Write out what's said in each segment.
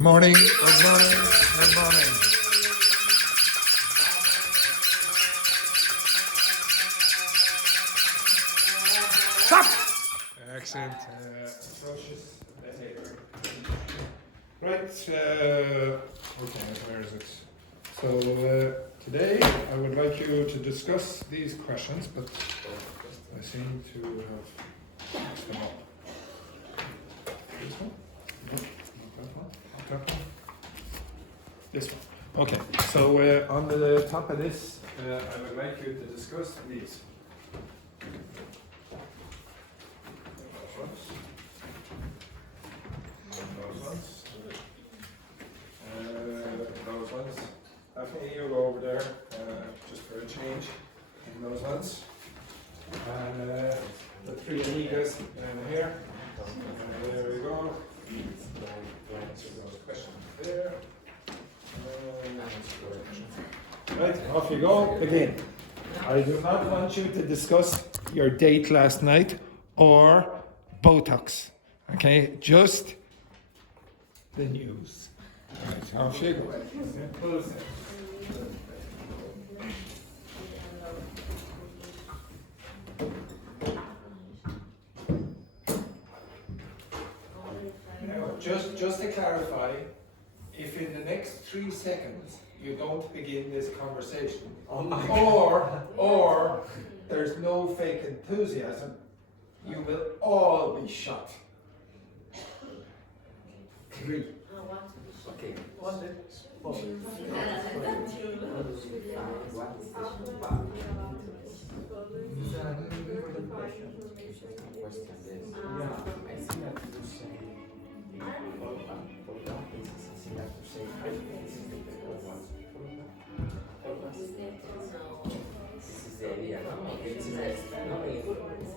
morning, good morning, good morning. Stop! Excellent. Right, okay, where is it? So today I would like you to discuss these questions, but I seem to have mixed them up. This one? No, not that one. Not that one. This one. Okay, so on the top of this, I would like you to discuss these. Those ones. Definitely you go over there, just for a change in those ones. And the three amigas down here. There we go. Answer those questions there. Right, off you go. Again, I do not want you to discuss your date last night or Botox. Okay, just the news. Right, off you go. Now, just to clarify, if in the next 3 seconds you don't begin this conversation, or there's no fake enthusiasm, you will all be shot. 3. Okay.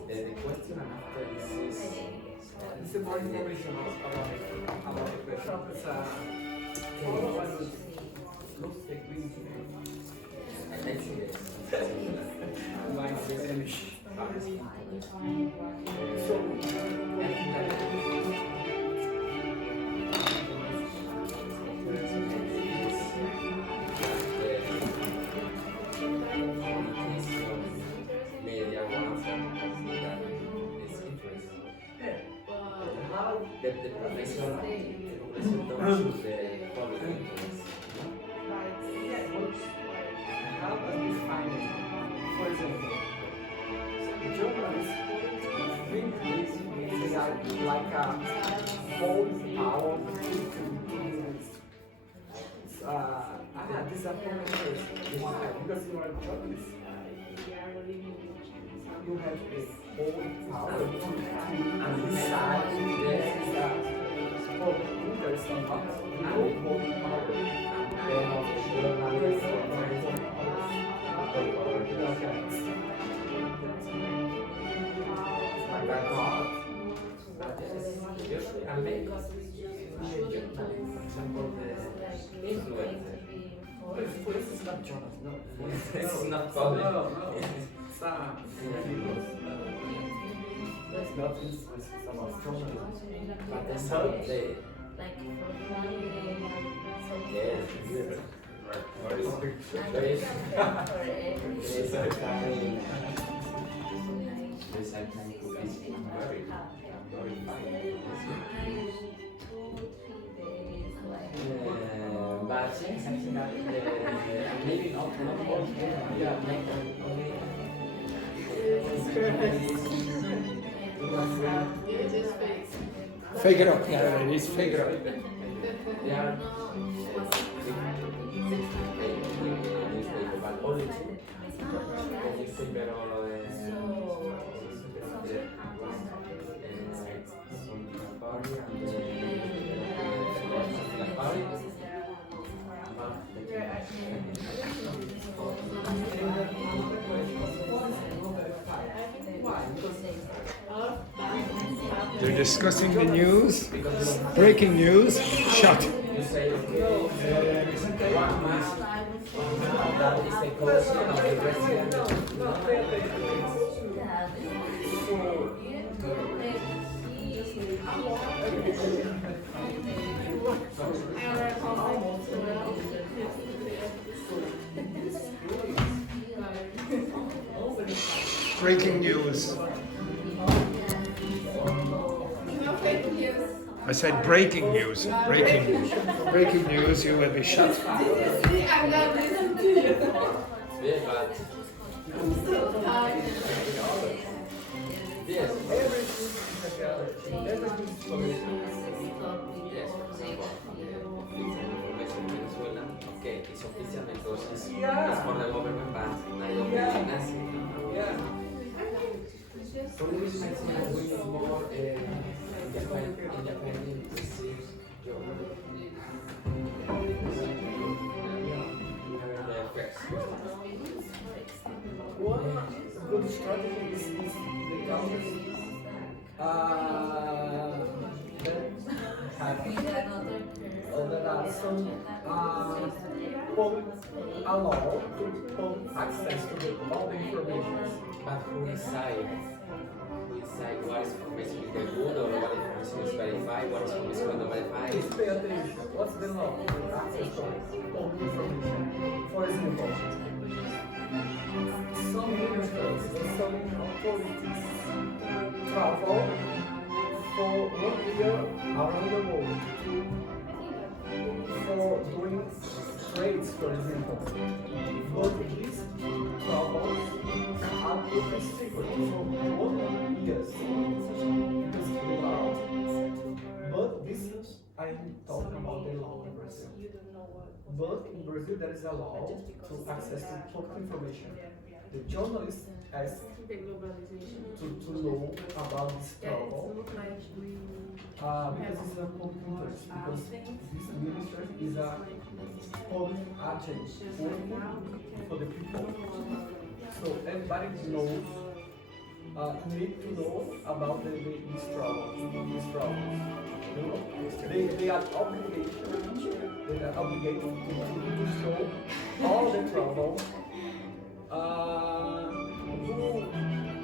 The question after this is it's a more information about the question. The profession does the public influence. How does this find it? For example, journalists think they are like a whole power to influence. Disappointment because you are a journalist. You have a whole power to decide for there's not no whole power like a god. Usually America for example the influencer. Police is not journalist, no. It's not public. No. It's not influence, it's about journalism. But that's how they but something that maybe not all Fake it up, yeah, it is fake it up. Yeah. But only two. They're discussing the news. Breaking news. Shut. Breaking news. I said breaking news. Breaking news. You will be shut. I'm not listening to you. Yes, everything is a galaxy. Everything is political. Yes, for example, information in Venezuela, okay, it's official because it's for the government, but I don't believe nothing. Yeah. For the reason I think we need more independent research job. The effects. One good strategy is the countries that there are some public allow to public access to all the information. But who decide what is information is the good or what information is verified, what is information is not verified? Please pay attention. What's the law for access to public information? For example, some ministers and some authorities travel for 1 year around the world for doing trades, for example. But these travels are open secret for 1 year because they are. But this is, I'm talking about the law in Brazil. But in Brazil there is a law to access to public information. The journalist has to know about this travel because it's a public interest, because this minister is a public agent working for the people. So everybody knows, need to know about this travel. You know, they are obligated to show all the travel. Who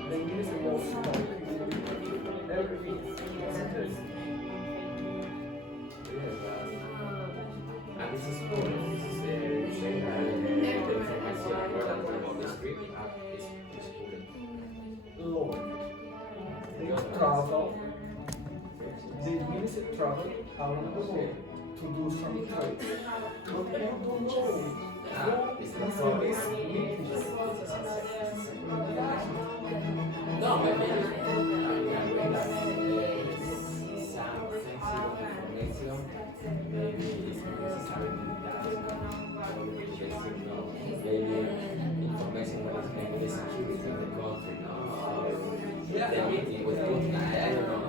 the minister wants to know. Everything is interesting. And this is good. This is saying that the information about this trip is good. Law. They travel. The minister travel around the world to do some trade. But they don't know who is in this meeting. No, maybe some sensitive information, maybe it's necessary maybe information that is maybe the security of the country, the meeting with Putin, I don't know.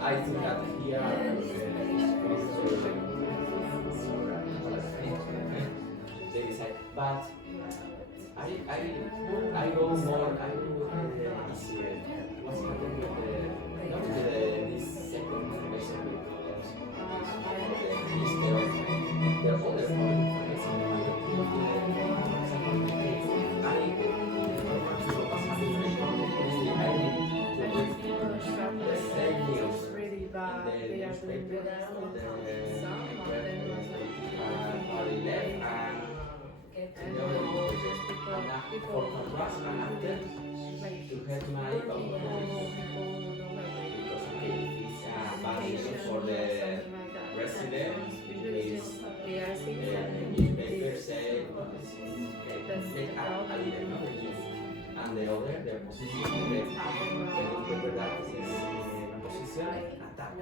I think that here they decide, but I go more, I go easier. What's happening with not this second information because the other information for contrast and after to have my because it's a validation for the resident is if they first say take a leader, and the other the position the interpret that is position attack.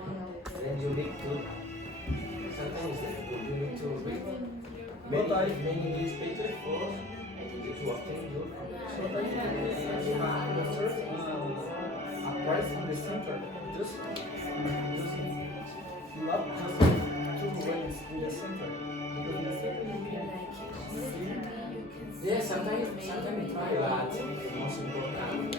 Then you need to sometimes you need to read many newspapers for to obtain your a price in the center, just not just 2 ways in the center. Because in the center you yeah, sometimes we try, but most important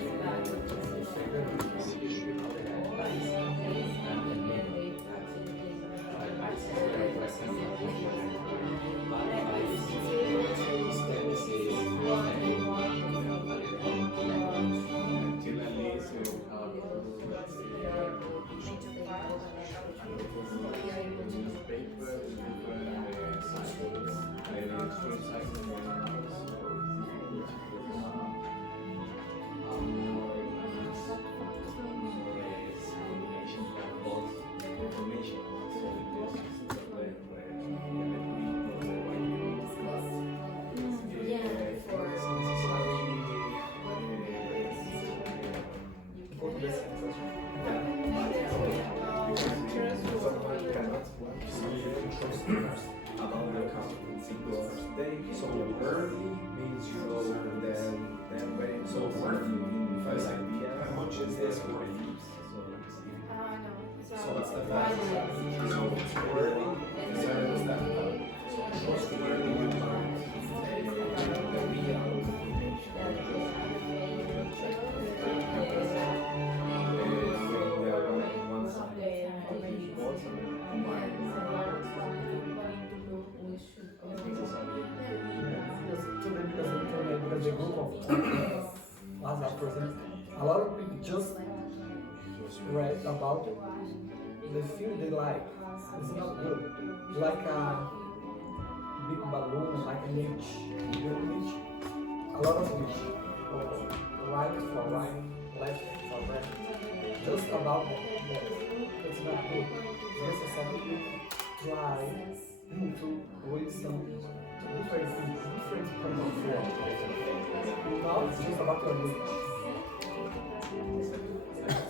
So it's the fact that trustworthy deserves that trustworthy because the group of as a person, a lot of people just read about it. They feel they like it's not good. Like a big balloon, like an itch, a lot of itch. Right for right, left for left. Just about that. It's not good. It's necessary to try to read some different kind of form. Now it's just about your reach.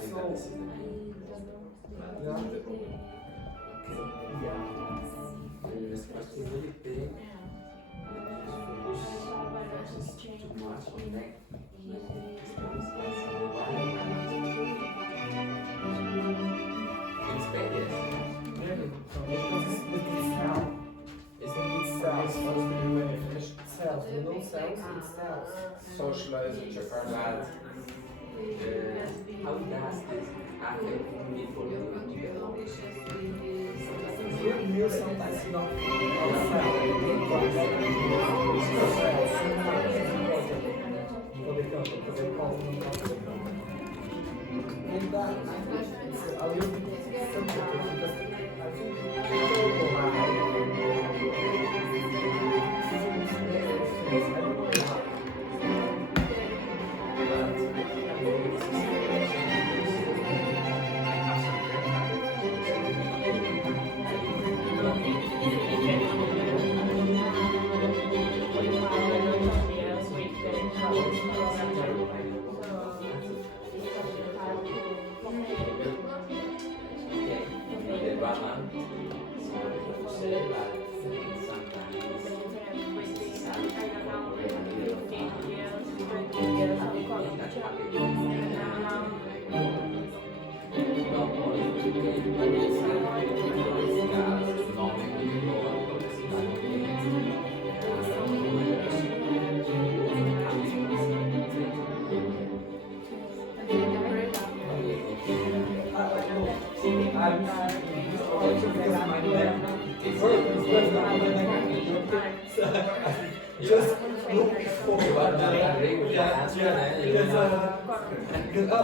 So, yeah. It's really big. Too much on neck. In Spain, yes. Cells, you know cells? It's cells. Socialize at your But how does this affect people Good news sometimes not outside. For the country, because they call them not the country. And that, it's a little bit sensitive because I think people just look for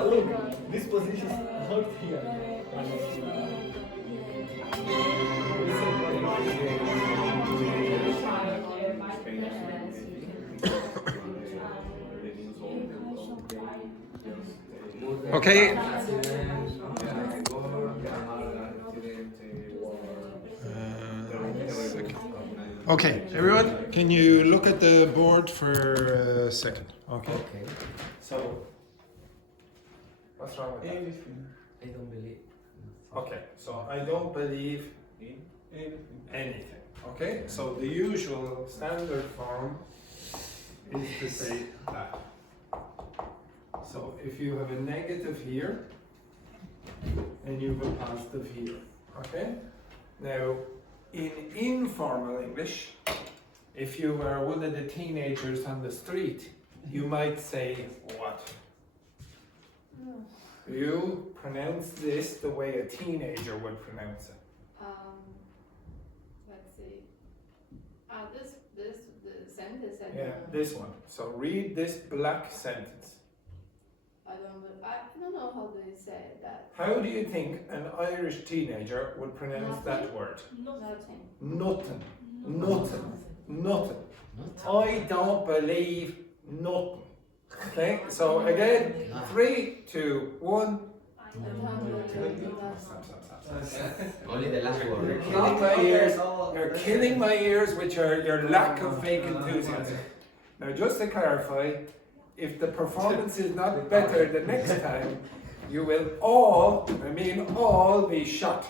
look, this position is not here. Okay. Okay, everyone, can you look at the board for a second? Okay. Okay. So, what's wrong with that? I don't believe. Okay, so I don't believe in anything. Okay, so the usual standard form is to say that. So if you have a negative here and you have a positive here, okay? Now, in informal English, if you were one of the teenagers on the street, you might say what? You pronounce this the way a teenager would pronounce it. Let's see. The sentence. Yeah, this one. So read this black sentence. I don't know how they say that. How do you think an Irish teenager would pronounce that word? Nothing. Nothing. Nothing. Nothing. I don't believe nothing. Okay, so again, 3, 2, 1. Only the last word. You're killing my ears. You're killing my ears with your lack of fake enthusiasm. Now, just to clarify, if the performance is not better the next time, you will all, I mean all, be shot.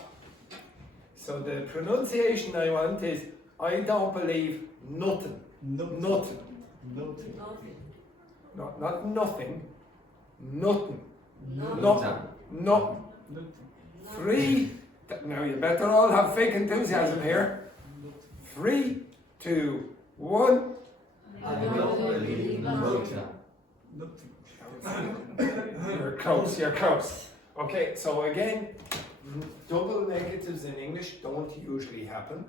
So the pronunciation I want is, I don't believe nothing. Nothing. Nothing. Not nothing. Nothing. No. Nothing. Nothing. 3. Now you better all have fake enthusiasm here. 3, 2, 1. I don't believe You're close, you're close. Okay, so again, double negatives in English don't usually happen,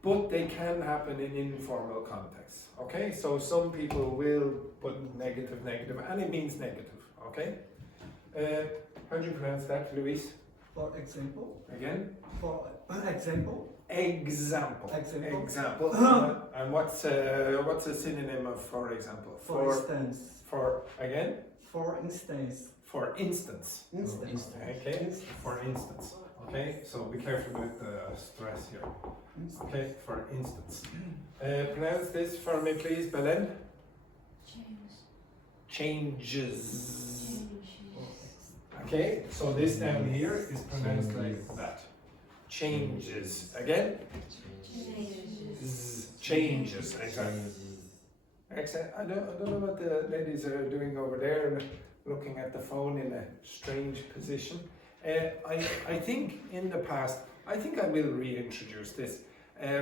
but they can happen in informal contexts. Okay, so some people will put negative, and it means negative. Okay, how do you pronounce that, Luis? For example. Again? For example. Example. And what's a synonym of for example? For instance. For again? For instance. For instance. Instance. Okay. For instance. Okay. So be careful with the stress here. Okay. For instance. Pronounce this for me, please, Belen. Changes. Okay. So this down here is pronounced like that. Changes. Again? Changes. Exactly. Excellent. I don't know what the ladies are doing over there, looking at the phone in a strange position. I think in the past, I think I will reintroduce this.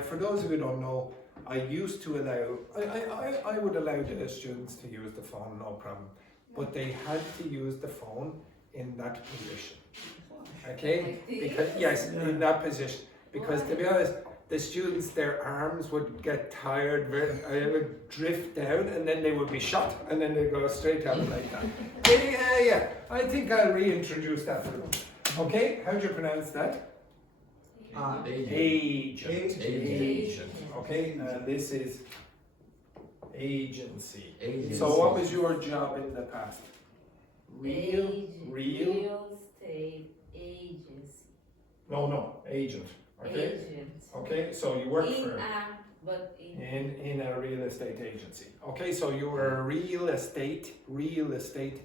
For those who don't know, I used to allow, I would allow the students to use the phone, no problem. But they had to use the phone in that position. Okay? Because, yes, in that position. Because to be honest, the students, their arms would get tired, would drift down, and then they would be shot, and then they go straight out like that. Yeah, I think I'll reintroduce that for them. Okay, how do you pronounce that? Agent. Okay, this is agency. So what was your job in the past? Real estate agency. No, agent. Okay. Agent. Okay, so you work for In a real estate agency. Okay, so you were a real estate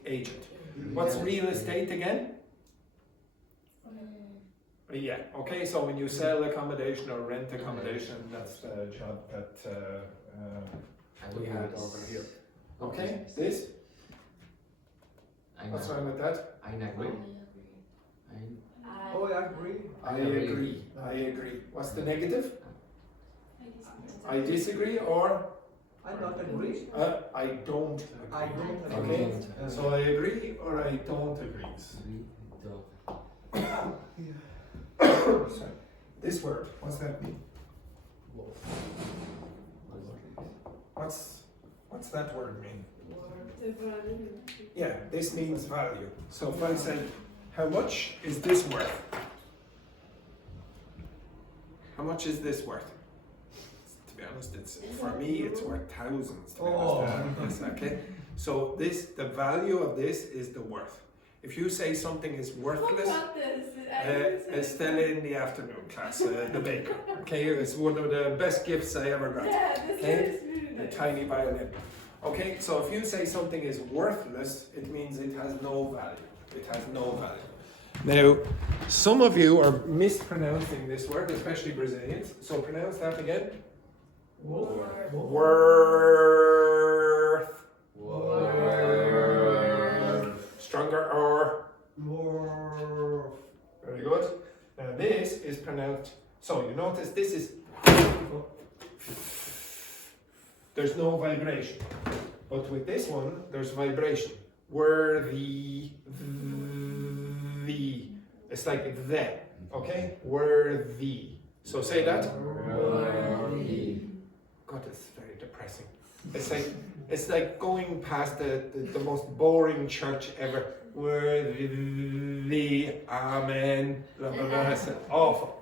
agent. What's real estate again? Yeah. Okay, so when you sell accommodation or rent accommodation, that's the job that we had over here. Okay, this. What's wrong with that? I agree. Oh, I agree. I agree. What's the negative? I disagree or? I don't agree. I don't agree. I don't agree. Okay, so I agree or I don't agree. So, this word, what's that mean? What's that word mean? Yeah, this means value. So if I say, how much is this worth? How much is this worth? To be honest, for me, it's worth thousands. To be honest, okay. So the value of this is the worth. If you say something is worthless, Estelle in the afternoon class, the baker. Okay, it's one of the best gifts I ever got. Okay, a tiny violin. Okay, so if you say something is worthless, it means it has no value. It has no value. Now, some of you are mispronouncing this word, especially Brazilians. So pronounce that again. Worth. Stronger or? Worth. Very good. Now this is pronounced, so you notice this is, there's no vibration. But with this one, there's vibration. Worthy, the. It's like the, okay? Worthy. So say that. Worthy. God, it's very depressing. It's like going past the most boring church ever. Worthy, amen, blah, blah, blah. It's awful.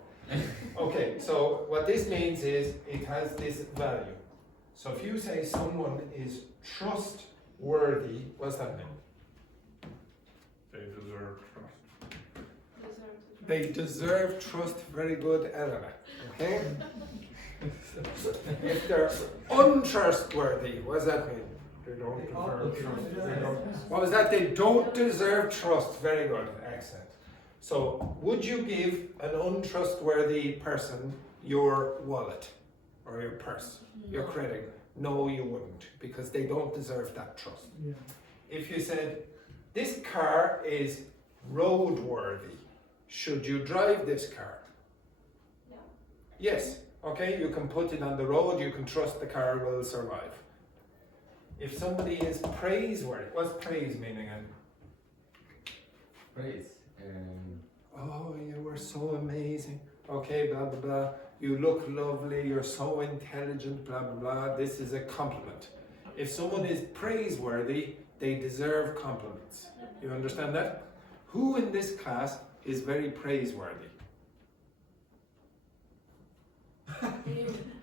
Okay, so what this means is it has this value. So if you say someone is trustworthy, what's that mean? They deserve trust. They deserve trust. Very good, Eleanor. Okay? If they're untrustworthy, what does that mean? They don't deserve trust. What was that? They don't deserve trust. Very good. Excellent. So, would you give an untrustworthy person your wallet or your purse, your credit? No, you wouldn't, because they don't deserve that trust. Yeah. If you said, this car is roadworthy, Should you drive this car? Yeah. Yes. Okay, you can put it on the road, you can trust the car will survive. If somebody is praiseworthy, what's praise mean again? Praise. Oh, you were so amazing. Okay, blah, blah, blah. You look lovely, you're so intelligent, blah, blah, blah. This is a compliment. If someone is praiseworthy, they deserve compliments. You understand that? Who in this class is very praiseworthy?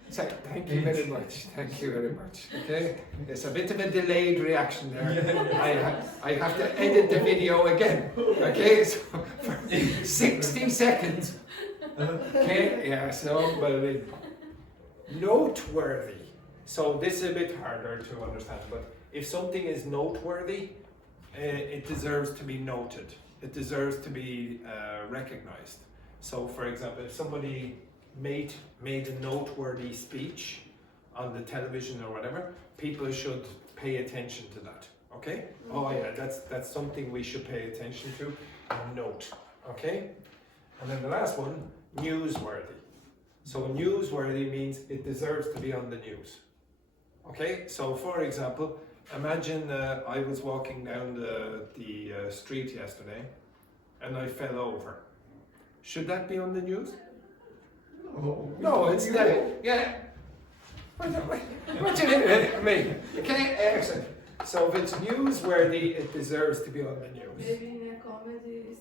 So, thank you very much. Thank you very much. Okay, it's a bit of a delayed reaction there. I have to edit the video again. Okay, so for 60 seconds. Okay, yeah. So, well, noteworthy. So this is a bit harder to understand. But if something is noteworthy, it deserves to be noted. It deserves to be recognized. So, for example, if somebody made a noteworthy speech on the television or whatever, people should pay attention to that. Okay? Oh yeah, that's something we should pay attention to and note. Okay? And then the last one, newsworthy. So newsworthy means it deserves to be on the news. Okay? So for example, imagine I was walking down the street yesterday and I fell over. Should that be on the news? No, it's dead. Yeah. What do you mean? Okay, excellent. So if it's newsworthy, it deserves to be on the news. Maybe in a comedy.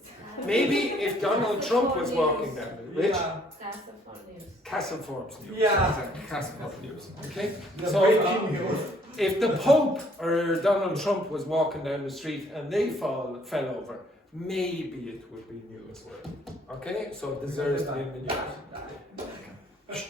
Maybe if Donald Trump was walking down the bridge, Castleform News. Castleform's news. Yeah. Castleform news. Okay. The So breaking news. if the Pope or Donald Trump was walking down the street and they fell over, maybe it would be newsworthy. Okay, so it deserves to be in the news. Shh,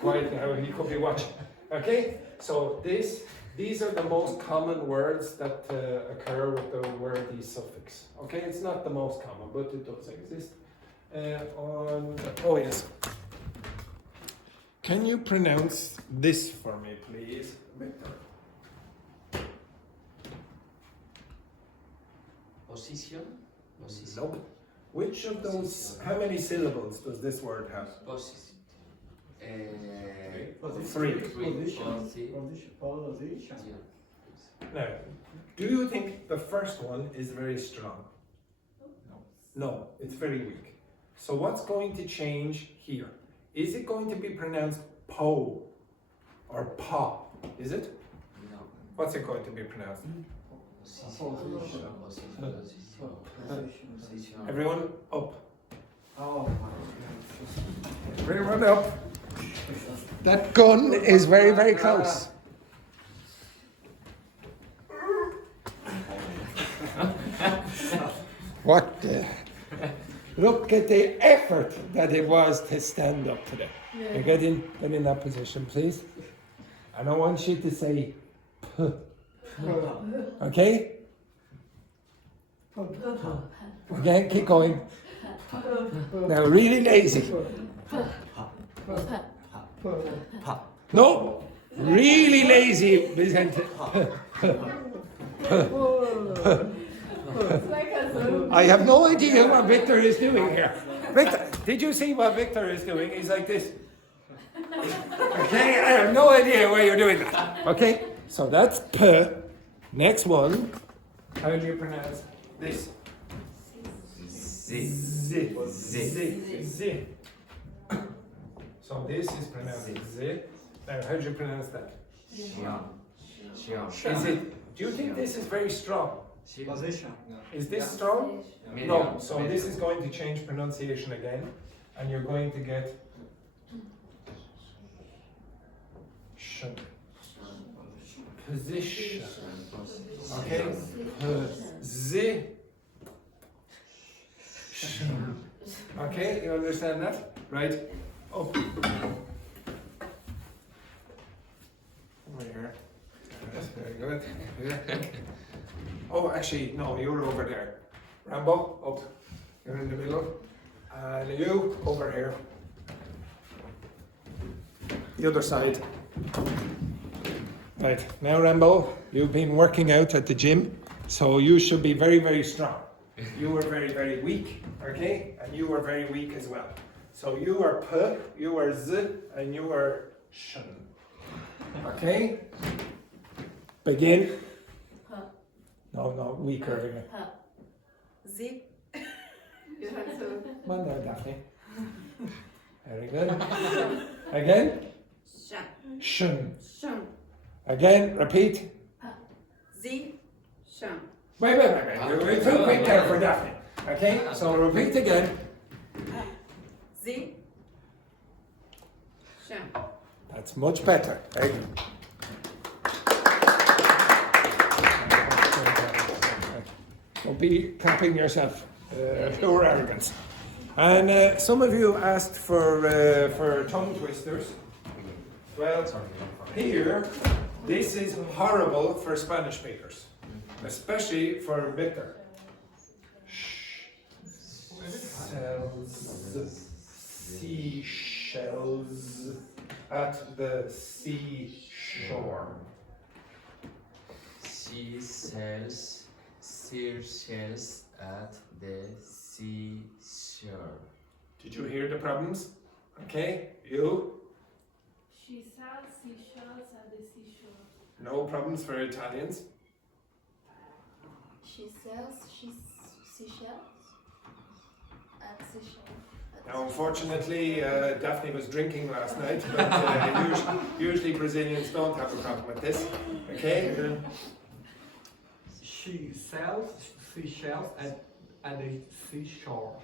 quiet now, he could be watching. Okay, so these are the most common words that occur with the worthy suffix. Okay, it's not the most common, but it does exist. Oh yes. Can you pronounce this for me, please, Victor? Position. Nope. Which of those? How many syllables does this word have? Position. Three. Position. Now, do you think the first one is very strong? No, it's very weak. So what's going to change here? Is it going to be pronounced po or pa? Is it? No. What's it going to be pronounced? Everyone up. Oh, Everyone up. That gun is very, very close. What the? Look at the effort that it was to stand up today. Yeah. Get in that position, please. And I want you to say P. Okay? Okay, keep going. Now, really lazy. No, really lazy, Vicente. I have no idea what Victor is doing here. Victor, did you see what Victor is doing? He's like this. Okay, I have no idea why you're doing that. Okay, so that's P. Next one. How do you pronounce this? Z. Z. Z. Z. So this is pronounced Z. Now, how do you pronounce that? Is it? Do you think this is very strong? position. Is this strong? No. So this is going to change pronunciation again, and you're going to get position. Okay. Z. Okay, you understand that? Right? Up. Over here. That's very good. Yeah. Oh, actually, no, you're over there. Rambo, up. You're in the middle. And you, over here. The other side. Right, now Rambo, you've been working out at the gym, so you should be very, very strong. you were very, very weak, okay? And you were very weak as well. So you are p, you are z, and you are shun. Okay? Begin. No, weaker again. Z. You have to. One there, Daphne. Very good. Again. Shan. Shun. Shan. Again, repeat. Z. Shan. Wait. We're too quick there for Daphne. Okay, so repeat again. Z. Shan. That's much better. Very good. Don't be clapping yourself. Pure arrogance. And some of you asked for tongue twisters. Well, here, this is horrible for Spanish speakers, especially for Victor. Seashells at the seashore. She sells seashells at the seashore. Did you hear the problems? Okay, you? She sells seashells at the seashore. No problems for Italians. She sells seashells at seashore. Now, unfortunately, Daphne was drinking last night, but usually Brazilians don't have a problem with this. Okay? She sells seashells at the seashore.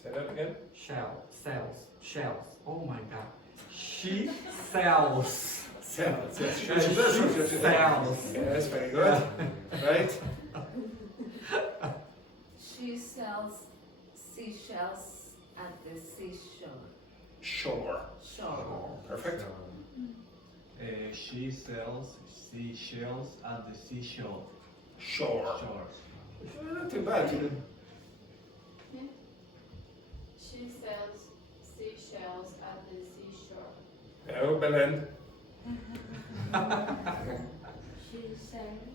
Say that again. Shells. Oh my god. She sells. Sells. Yes, She sells. sells. Yes, very good. Right? She sells seashells at the seashore. Shore. Shore. Perfect. She sells seashells at the seashore. Shore. Shore. Not too bad. She sells seashells at the seashore. No, Belen. She sells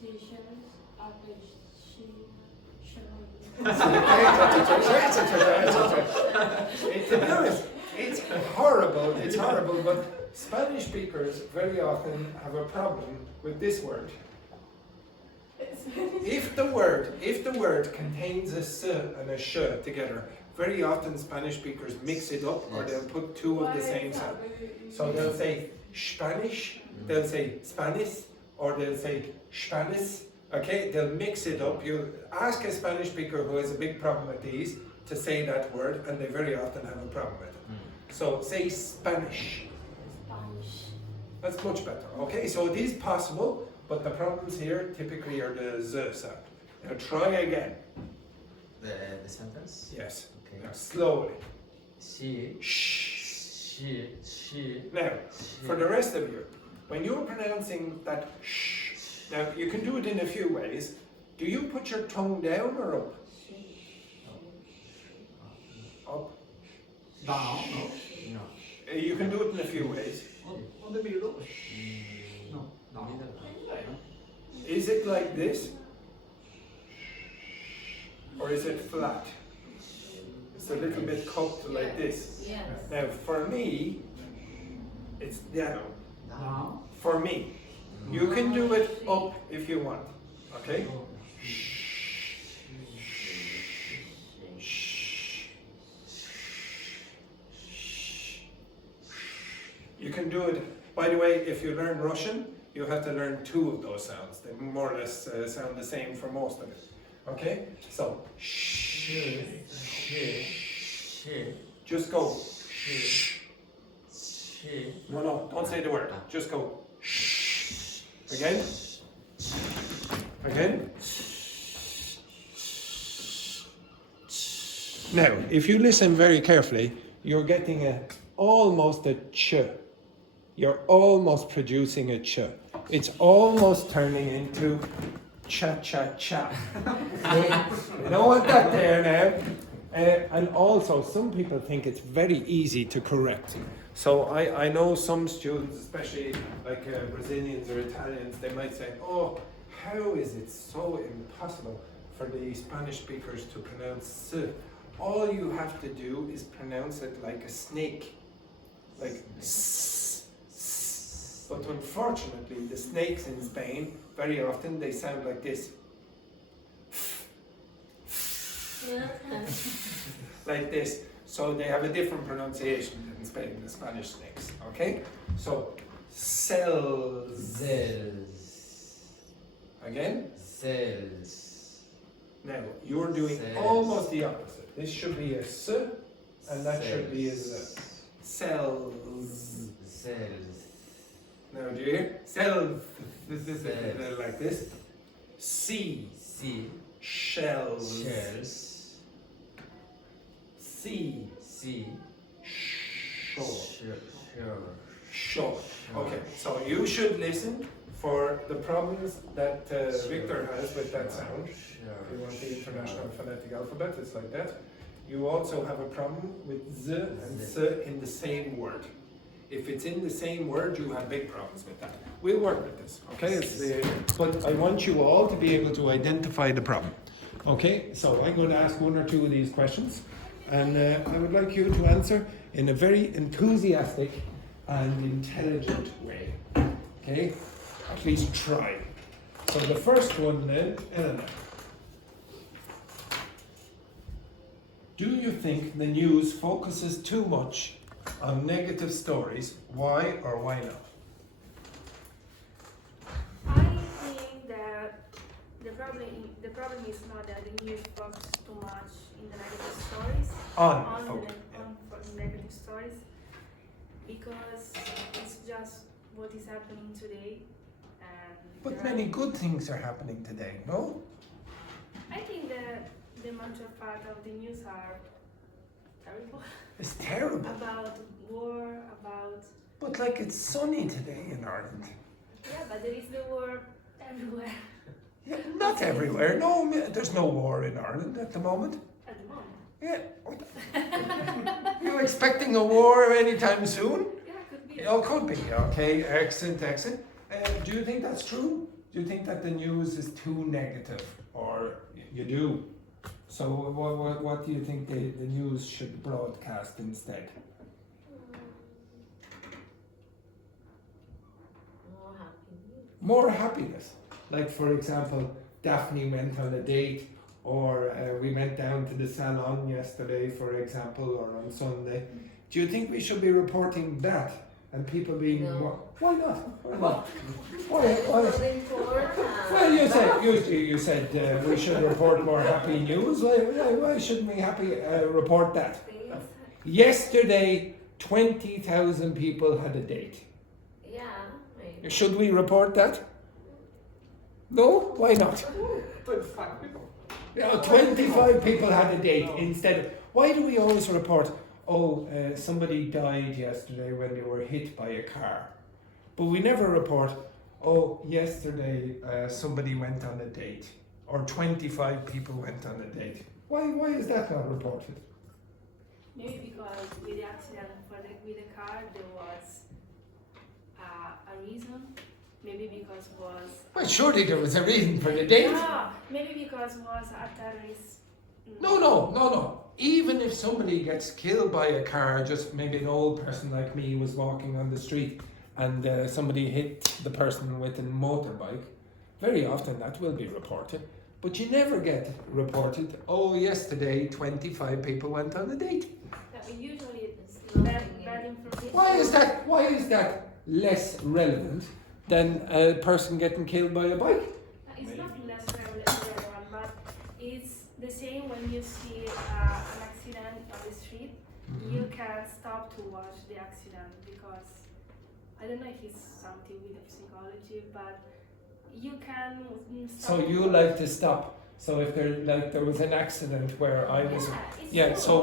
seashells at the To be honest, it's horrible. It's horrible, but Spanish speakers very often have a problem with this word. If the word contains a s and a sh together, very often Spanish speakers mix it up, or they'll put two of the same sound. So they'll say Spanish, they'll say Spanish, or they'll say Spanish. Okay, they'll mix it up. You ask a Spanish speaker who has a big problem with these to say that word, and they very often have a problem with it. So say Spanish. That's much better. Okay, so it is possible, but the problems here typically are the z sound. Now try again. The sentence? Yes. Okay. Now slowly. She. Now, for the rest of you, when you're pronouncing that sh, now you can do it in a few ways. Do you put your tongue down or up? Up. Down. No. You can do it in a few ways. On the middle. No. Down. Is it like this? Or is it flat? It's a little bit cupped like this. Yes. Now, for me, it's down. Down. For me. You can do it up if you want. Okay? You can do it, by the way, if you learn Russian, you have to learn two of those sounds. They more or less sound the same for most of it. Okay? So, just go. No, don't say the word. Just go. Again. Again. Now, if you listen very carefully, you're getting almost a ch. You're almost producing a ch. It's almost turning into cha-cha-cha. You don't want that there now. And also, some people think it's very easy to correct. So I know some students, especially like Brazilians or Italians, they might say, oh, how is it so impossible for the Spanish speakers to pronounce s. All you have to do is pronounce it like a snake, like s, s. But unfortunately, the snakes in Spain, very often they sound like this, like this. So they have a different pronunciation in Spain, the Spanish snakes. Okay, so cells. Cells. Again. Cells. Now you're doing Cells. almost the opposite. This should be a s, and that should be a z. Cells. Cells. Now do you hear? Cells. Cells. Like this. C. C. Shells. Shells. C. C. Shore. Sure. Shore. Okay, so you should listen for the problems that Victor has with that sound. If you want the International Phonetic Alphabet, it's like that. You also have a problem with z and s in the same word. If it's in the same word, you have big problems with that. We'll work with this, okay? But I want you all to be able to identify the problem. Okay, so I'm going to ask one or two of these questions, and I would like you to answer in a very enthusiastic and intelligent way. Okay? At least try. So the first one then, Eleanor. Do you think the news focuses too much on negative stories? Why or why not? I think that the problem is not that the news focuses too much in the negative stories On the negative stories, because it's just what is happening today. And But many good things are happening today, no? I think that the major part of the news are terrible. It's terrible. About war, about But like it's sunny today in Ireland. yeah, but there is the war everywhere Yeah, not everywhere. No, there's no war in Ireland at the moment. at the moment. Yeah. You expecting a war anytime soon? Yeah, could be. Oh, could be. Okay, excellent, excellent. Do you think that's true? Do you think that the news is too negative, or you do? So, what do you think the news should broadcast instead? More happy news. More happiness. Like, for example, Daphne went on a date, or we went down to the salon yesterday, for example, or on Sunday. Do you think we should be reporting that? And people being No. why not? Why not? Why? Something for, Well, you said we should report more happy news. Why shouldn't we report that? things. Yesterday, 20,000 people had a date. Yeah, maybe. Should we report that? No? Why not? 25 people. Yeah, 25 people had a date instead of. Why do we always report? Oh, somebody died yesterday when they were hit by a car. But we never report, oh, yesterday somebody went on a date. Or 25 people went on a date. Why is that not reported? Maybe because with the accident with the car there was a reason. Maybe because was Well, surely there was a reason for the date. yeah, maybe because was a terrorist. No. Even if somebody gets killed by a car, just maybe an old person like me was walking on the street and somebody hit the person with a motorbike, very often that will be reported. But you never get reported, oh, yesterday 25 people went on a date. Usually it's Nothing bad in- information. Why is that less relevant than a person getting killed by a bike? It's not necessarily everyone, but it's the same when you see an accident on the street. You can stop to watch the accident because I don't know if it's something with the psychology, but you can stop. So you like to stop. So if there was an accident where I was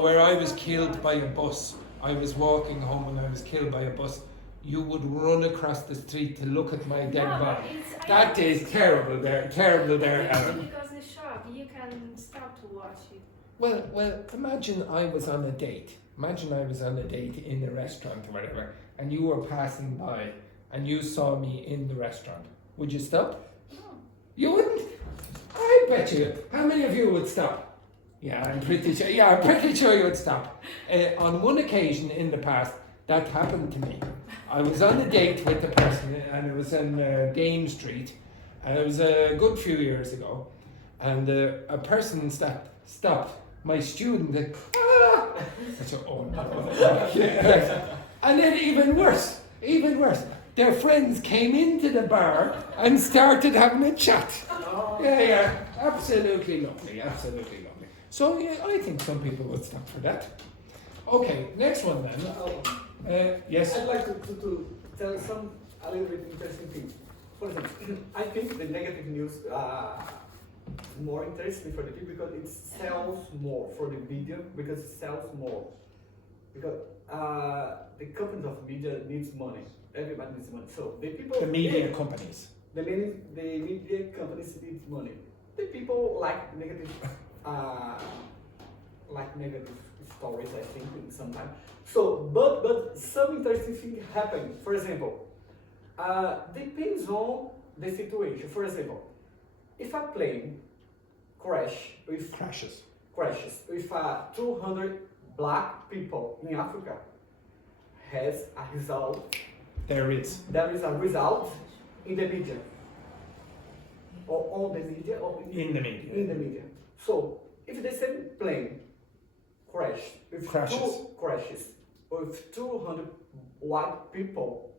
where I was killed by a bus, I was walking home and I was killed by a bus, you would run across the street to look at my dead body. That is terrible there, Aaron. Because the shock, you can stop to watch it. Well, imagine I was on a date. Imagine I was on a date in a restaurant or whatever, and you were passing by and you saw me in the restaurant. Would you stop? No. You wouldn't? I bet you. How many of you would stop? Yeah, I'm pretty sure. Yeah, I'm pretty sure you would stop. On one occasion in the past, that happened to me. I was on a date with the person, and it was in Dame Street, and it was a good few years ago. And a person stopped my student. And, I said, "Oh no!" Yeah. And then even worse. Their friends came into the bar and started having a chat. Yeah, absolutely lovely. So yeah, I think some people would stop for that. Okay, next one then. Yes. I'd like to tell some a little bit interesting thing. For example, I think the negative news more interesting for the people because it sells more for the media because it sells more. Because the companies of media needs money. Everybody needs money. So the people. The media companies. The media companies need money. The people like negative stories, I think, sometimes. So, but some interesting thing happen. For example, depends on the situation. For example, if a plane crashes with 200 black people in Africa, has a result. There is a result in the media, or on the media, or in the media. So, if the same plane crashes with 200 white people,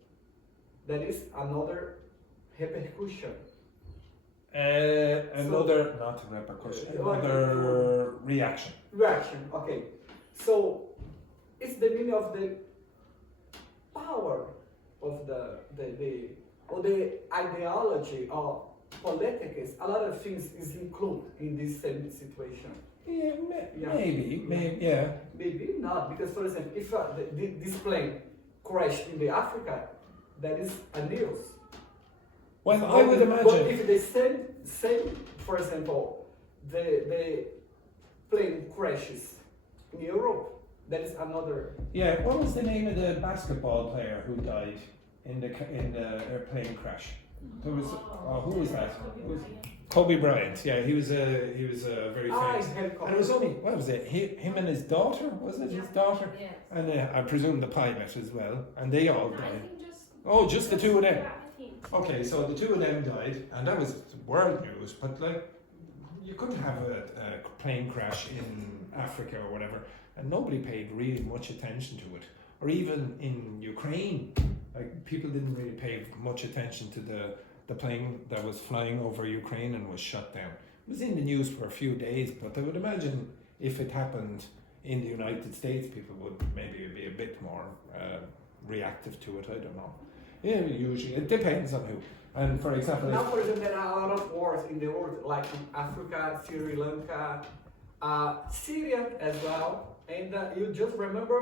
that is another repercussion. Another reaction. Okay. So it's the meaning of the power of the ideology or politics. A lot of things is included in this same situation. Maybe. Maybe not, because for example, if this plane crashed in the Africa, that is a news. Well, I would imagine. But if the same, for example, the plane crashes in Europe, that is another. Yeah, what was the name of the basketball player who died in the plane crash? There was who was that? Kobe Bryant. Yeah, he was a very famous. And it was only what was it? Him and his daughter, was it his daughter? Yes. And I presume the pilot as well, and they all I died. think Just the two of them. Yeah, I think. Okay, so the two of them died, and that was world news. But like, you couldn't have a plane crash in Africa or whatever, and nobody paid really much attention to it. Or even in Ukraine, like people didn't really pay much attention to the plane that was flying over Ukraine and was shut down. It was in the news for a few days, but I would imagine if it happened in the United States, people would maybe be a bit more reactive to it. I don't know. Yeah, usually it depends on who. And for example, now for example, there are a lot of wars in the world, like in Africa, Sri Lanka, Syria as well, and you just remember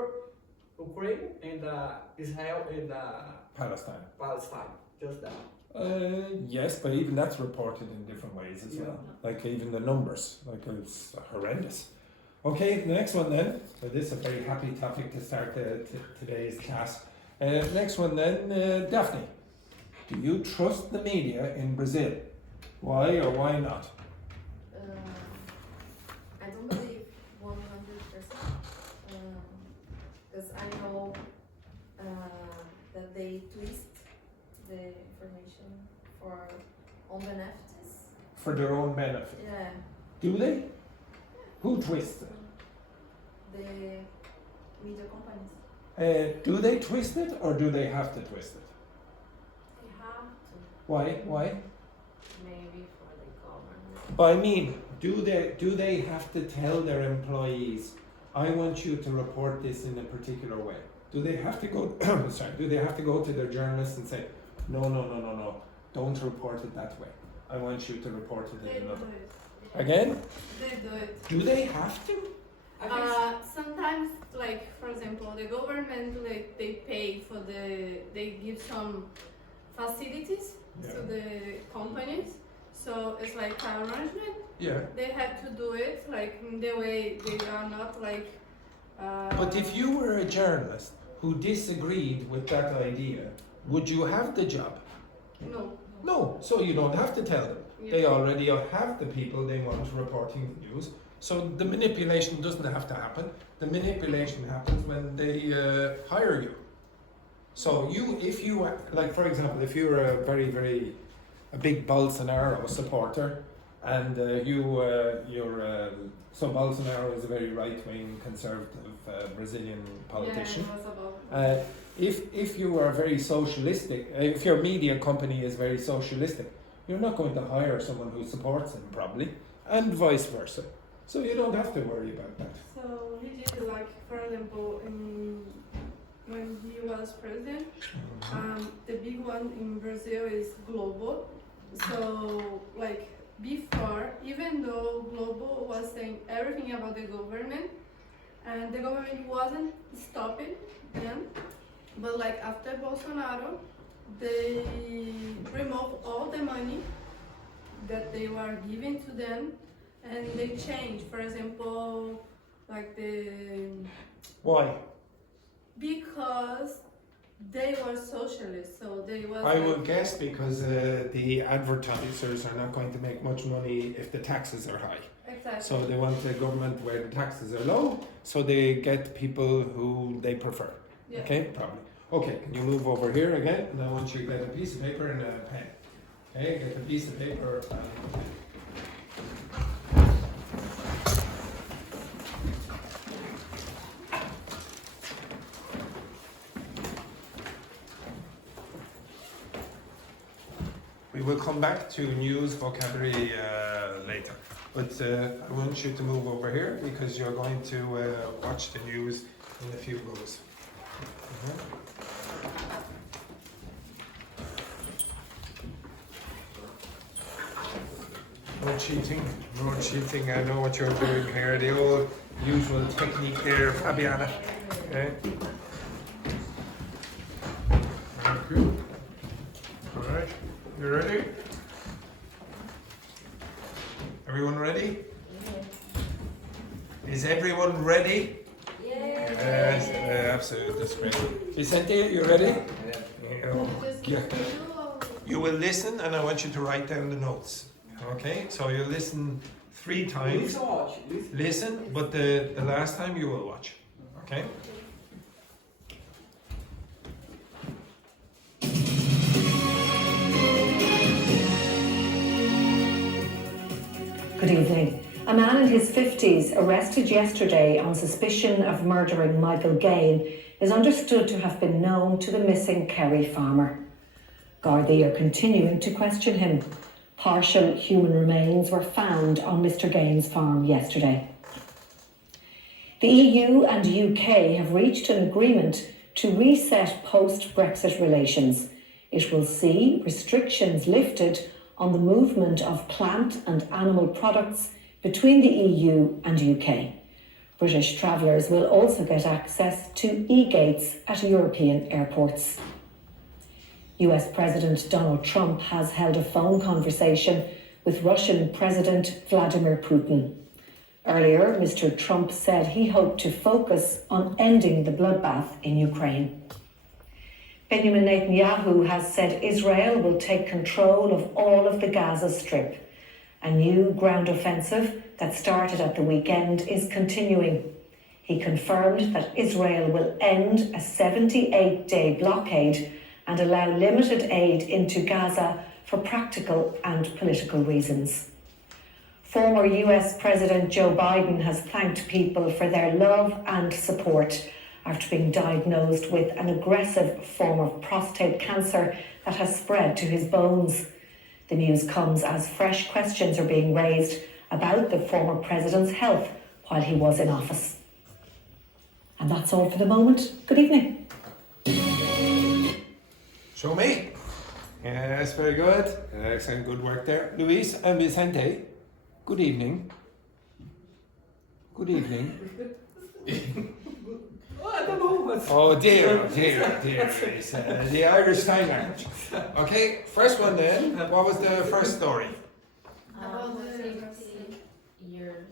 Ukraine and Israel and Palestine, just that. Yes, but even that's reported in different ways as well. Like even the numbers, like it's horrendous. Okay, the next one then. So this is a very happy topic to start today's class. Next one then, Daphne. Do you trust the media in Brazil? Why or why not? I don't believe 100%, because I know that they twist the information for own benefits. For their own benefit? Yeah. Do they? Who twists it? The media companies. Do they twist it or do they have to twist it? They have to. Why? Maybe for the government. But I mean, do they have to tell their employees, I want you to report this in a particular way? Do they have to go do they have to go to their journalists and say, no, don't report it that way. I want you to report it in another way. Again? They do it. Do they have to? Sometimes, like for example, the government, like they give some facilities to the companies, so it's like an arrangement. Yeah. They have to do it like in the way they are not like. But if you were a journalist who disagreed with that idea, would you have the job? No. No, so you don't have to tell them. They already have the people they want reporting news. So the manipulation doesn't have to happen. The manipulation happens when they hire you. So if you, like for example, if you're a big Bolsonaro supporter, and so Bolsonaro is a very right-wing conservative Brazilian politician. Yeah, it was about. If you are very socialistic, if your media company is very socialistic, you're not going to hire someone who supports him probably, and vice versa. So you don't have to worry about that. So he did, like, for example, when he was president, the big one in Brazil is Globo. So, like, before, even though Globo was saying everything about the government, and the government wasn't stopping them, but like after Bolsonaro, they removed all the money that they were giving to them, and they changed. For example, like Why? because they were socialists, so they was. I would guess because the advertisers are not going to make much money if the taxes are high. Exactly. So they want a government where the taxes are low, so they get people who they prefer. Yeah. Okay, probably. Okay, can you move over here again? And I want you to get a piece of paper and a pen. Okay, get a piece of paper and a pen. We will come back to news vocabulary later, but I want you to move over here because you're going to watch the news in a few rows. No cheating, no cheating. I know what you're doing here. The old usual technique there, Fabiana. Okay. Thank you. All right. You ready? Everyone ready? Is everyone ready? Yes, absolutely. That's great. Vicente, you ready? Yeah. You will listen, and I want you to write down the notes. Okay? So you listen 3 times. Listen, but the last time you will watch. Okay? Good evening. A man in his 50s arrested yesterday on suspicion of murdering Michael Gain is understood to have been known to the missing Kerry farmer. Gardaí are continuing to question him. Partial human remains were found on Mr. Gain's farm yesterday. The EU and UK have reached an agreement to reset post-Brexit relations. It will see restrictions lifted on the movement of plant and animal products between the EU and UK. British travellers will also get access to e-gates at European airports. US President Donald Trump has held a phone conversation with Russian President Vladimir Putin. Earlier, Mr. Trump said he hoped to focus on ending the bloodbath in Ukraine. Benjamin Netanyahu has said Israel will take control of all of the Gaza Strip. A new ground offensive that started at the weekend is continuing. He confirmed that Israel will end a 78-day blockade and allow limited aid into Gaza for practical and political reasons. Former US President Joe Biden has thanked people for their love and support after being diagnosed with an aggressive form of prostate cancer that has spread to his bones. The news comes as fresh questions are being raised about the former president's health while he was in office. And that's all for the moment. Good evening. Show me. Yes, very good. Excellent, good work there. Luis and Vicente, good evening. Good evening. I don't know what's... Oh dear. It's, the Irish Sign Language. Okay, first one then. What was the first story? About the 50 years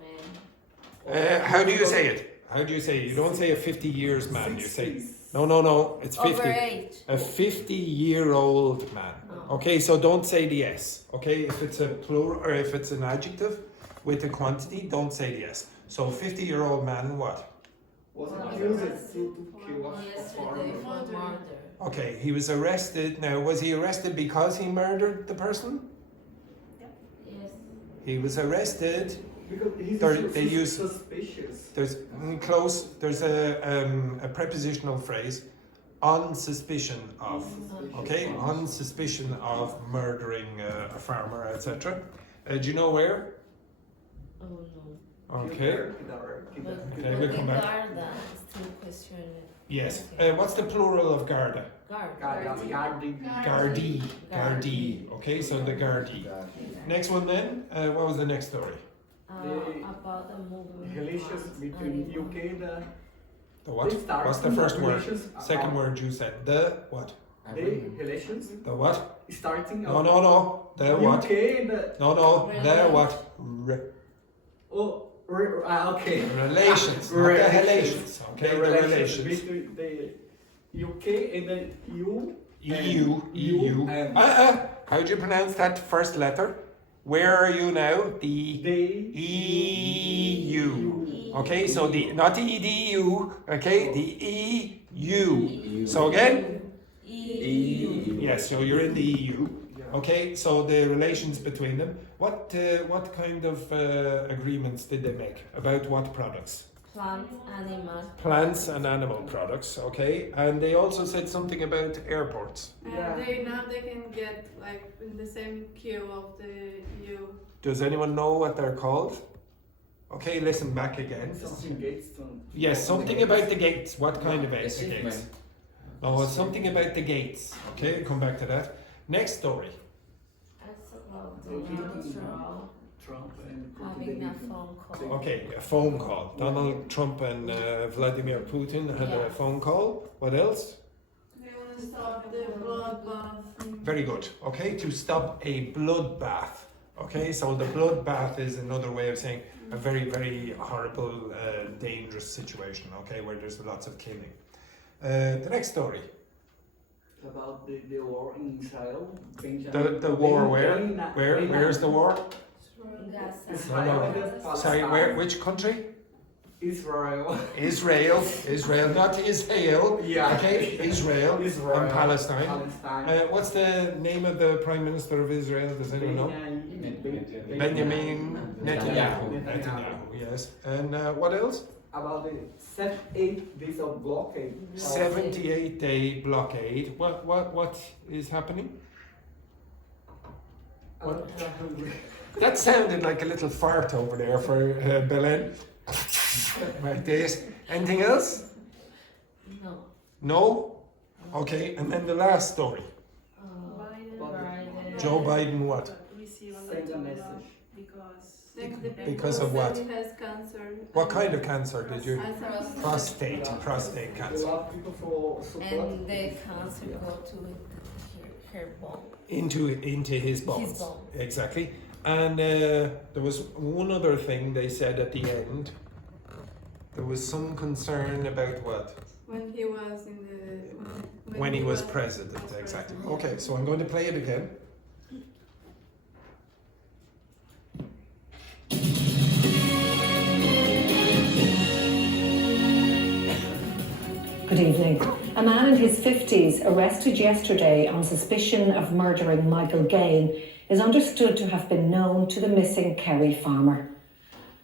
man. How do you say it? How do you say it? You don't say a 50 years man, you say No, it's 50. Overage. A 50-year-old man. Oh. Okay, so don't say the S. Okay, if it's a plural or if it's an adjective with a quantity, don't say the S. So 50-year-old man, what? Was accused to kill a Yesterday farmer. for murder. Okay, he was arrested. Now, was he arrested because he murdered the person? Yes. He was arrested. Because he's They use suspicious. there's close. There's a prepositional phrase, on suspicion of. Okay, on suspicion of murdering a farmer, etc. Do you know where? Oh no. Okay. Okay, we'll come back. Garda is still questioning. Yes. Okay. What's the plural of Garda? Gardi. Gardi. Okay, so the Gardi. Next one then. What was the next story? About the movement. Relations between UK and The what? They start What's the first word? relations Second about- word you said. The what? the relations The what? starting No. The what? UK and No. The what? okay. Relations. Not the relations. Okay, the relations. between the UK and the EU. and How do you pronounce that first letter? Where are you now? The the EU. Okay, so not the EDU. Okay, the EU. So again. EU. Yes, so you're in the EU. Okay, so the relations between them. What kind of agreements did they make about what products? Plant, animal. Plants and animal products. Okay, and they also said something about airports. And Yeah. they can get like in the same queue of the EU. Does anyone know what they're called? Okay, listen back again. something gates. Yes, something about the gates. What kind of The gates? shipment. No, it's something about the gates. Okay, come back to that. Next story. That's about Donald Trump Trump and having a phone call. Okay, a phone call. Donald Trump and Vladimir Putin had a phone call. What else? They want to stop the bloodbath. Very good. Okay, to stop a bloodbath. Okay, so the bloodbath is another way of saying a very, very horrible, dangerous situation. Okay, where there's lots of killing. The next story. about the war in Israel. The war where? Where's the war? Gaza. Israel No. and Sorry, Palestine. which country? Israel. Israel, not Israel. Yeah. Okay, Israel, Israel. and Palestine. Palestine. What's the name of the Prime Minister of Israel? Does anyone know? Benjamin Netanyahu, yes. And what else? About the 8 days of blockade. 78-day blockade. What is happening? That sounded like a little fart over there for Belen. Like this. Anything else? No. No? Okay, and then the last story. Biden. Joe Biden what? Send a message. Because of what? He has cancer. What kind of cancer did you? Prostate. Prostate A cancer. lot of people for support. And the cancer go to her bone. Into his bones. His bones. Exactly. And there was one other thing they said at the end. There was some concern about what? When he was in the. When he was president, exactly. Okay, so I'm going to play it again. Good evening. A man in his 50s arrested yesterday on suspicion of murdering Michael Gain is understood to have been known to the missing Kerry farmer.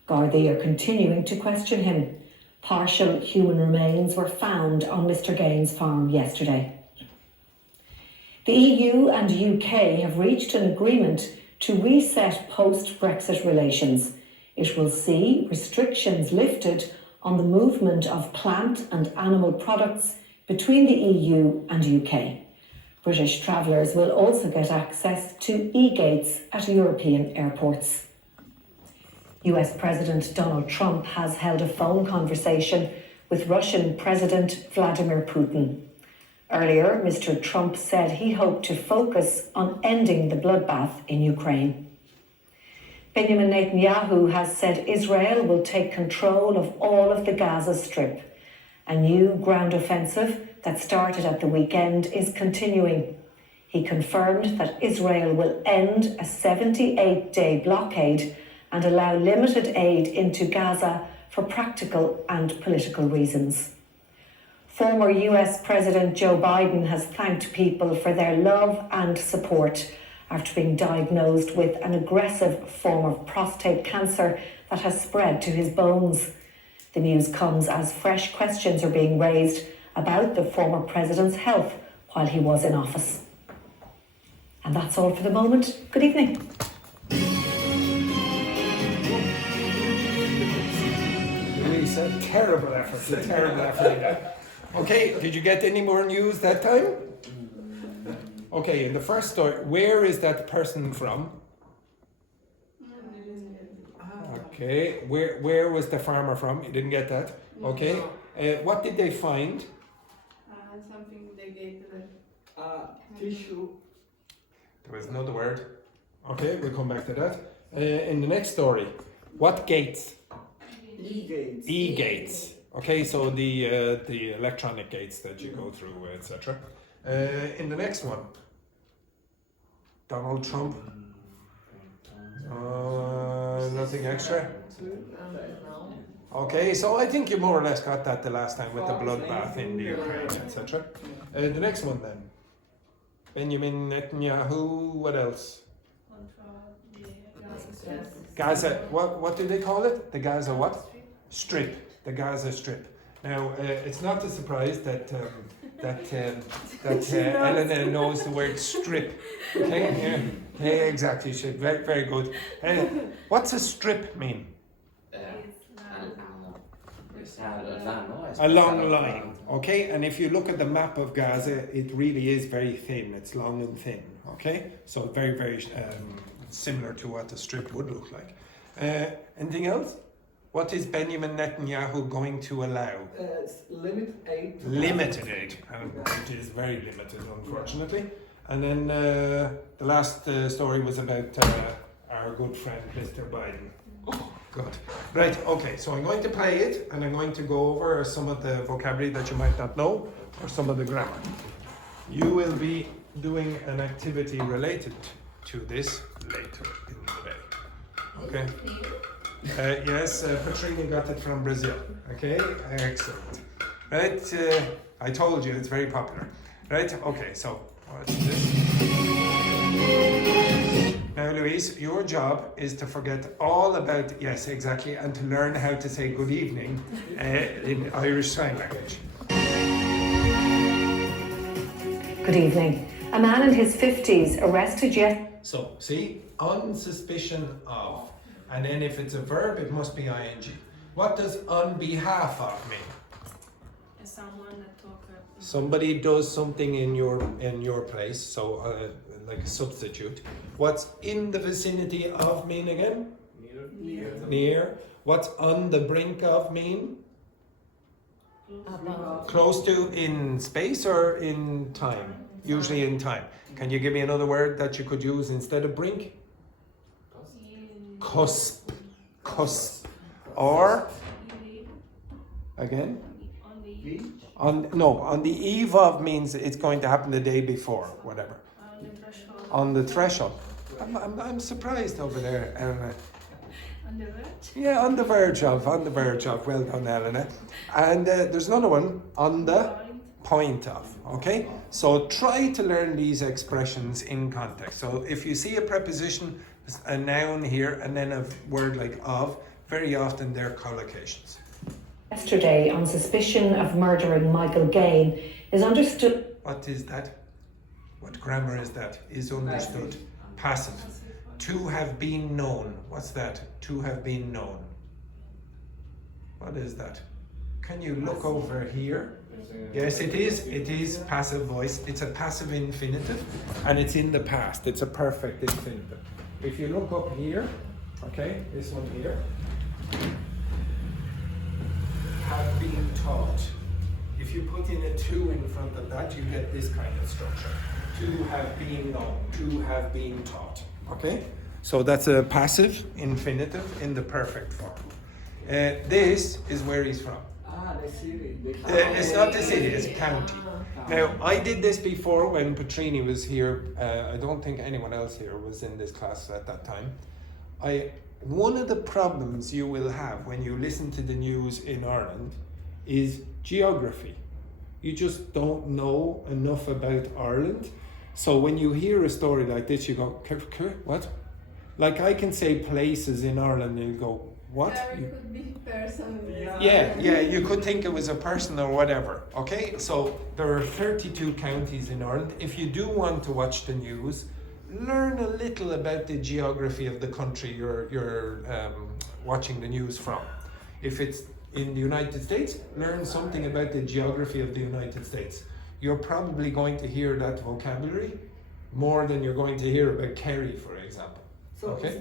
Gardaí are continuing to question him. Partial human remains were found on Mr. Gain's farm yesterday. The EU and UK have reached an agreement to reset post-Brexit relations. It will see restrictions lifted on the movement of plant and animal products between the EU and UK. British travellers will also get access to e-gates at European airports. US President Donald Trump has held a phone conversation with Russian President Vladimir Putin. Earlier, Mr. Trump said he hoped to focus on ending the bloodbath in Ukraine. Benjamin Netanyahu has said Israel will take control of all of the Gaza Strip A new ground offensive that started at the weekend is continuing. He confirmed that Israel will end a 78-day blockade and allow limited aid into Gaza for practical and political reasons. Former US President Joe Biden has thanked people for their love and support after being diagnosed with an aggressive form of prostate cancer that has spread to his bones. The news comes as fresh questions are being raised about the former president's health while he was in office. And that's all for the moment. Good evening. Louise, a terrible effort. Okay, did you get any more news that time? Okay, in the first story, where is that person from? Okay, where was the farmer from? You didn't get that? Okay, what did they find? Something they gave to them. Tissue. There was another word. Okay, we'll come back to that. In the next story, what gates? E-gates. E-gates. Okay, so the electronic gates that you go through, etc. In the next one, Donald Trump. Nothing extra. Okay, so I think you more or less got that the last time with the bloodbath in the Ukraine, etc. The next one then, Benjamin Netanyahu. What else? Gaza. What do they call it? The Gaza what? Strip. The Gaza Strip. Now it's not a surprise that Elena knows the word strip. Okay, yeah, exactly. She very, very good. What's a strip mean? A long line. Okay, and if you look at the map of Gaza, it really is very thin. It's long and thin. Okay, so very, very similar to what the strip would look like. Anything else? What is Benjamin Netanyahu going to allow? Limited aid. Limited aid. It is very limited, unfortunately. And then the last story was about our good friend, Mr. Biden. Oh, good. Right, okay, so I'm going to play it and I'm going to go over some of the vocabulary that you might not know or some of the grammar. You will be doing an activity related to this later in the day. Okay? Yes, Patrina got it from Brazil. Okay, excellent. Right, I told you it's very popular. Right, okay, so what's this? Now, Louise, your job is to forget all about, yes, exactly, and to learn how to say good evening in Irish Sign Language. Good evening. A man in his 50s arrested yesterday. So, see, on suspicion of. And then if it's a verb, it must be ing. What does on behalf of mean? Someone that talk. Somebody does something in your place, so like a substitute. What's in the vicinity of mean again? Near. What's on the brink of mean? Close to in space or in time? Usually in time. Can you give me another word that you could use instead of brink? Cusp. Or again? On the eve of means it's going to happen the day before, whatever. On the threshold. I'm surprised over there, Elena. On the verge? Yeah, on the verge of. Well done, Elena. And there's another one, on the point of. Okay? So try to learn these expressions in context. So if you see a preposition, a noun here, and then a word like of, very often they're collocations. Yesterday, on suspicion of murdering Michael Gain, is understood. What is that? What grammar is that? Is understood. Passive. To have been known. What's that? To have been known. What is that? Can you look over here? Yes, it is. It is passive voice. It's a passive infinitive, and it's in the past. It's a perfect infinitive. If you look up here, okay, this one here, have been taught. If you put in a to in front of that, you get this kind of structure. To have been known, to have been taught. Okay? So that's a passive infinitive in the perfect form. This is where he's from. city. It's not the city, it's a county. Now, I did this before when Petrini was here. I don't think anyone else here was in this class at that time. One of the problems you will have when you listen to the news in Ireland is geography. You just don't know enough about Ireland. So when you hear a story like this, you go, what? Like I can say places in Ireland and you go, what? There could be person. Yeah, you could think it was a person or whatever. Okay, so there are 32 counties in Ireland. If you do want to watch the news, learn a little about the geography of the country you're watching the news from. If it's in the United States, learn something about the geography of the United States. You're probably going to hear that vocabulary more than you're going to hear about Kerry, for example. So Okay.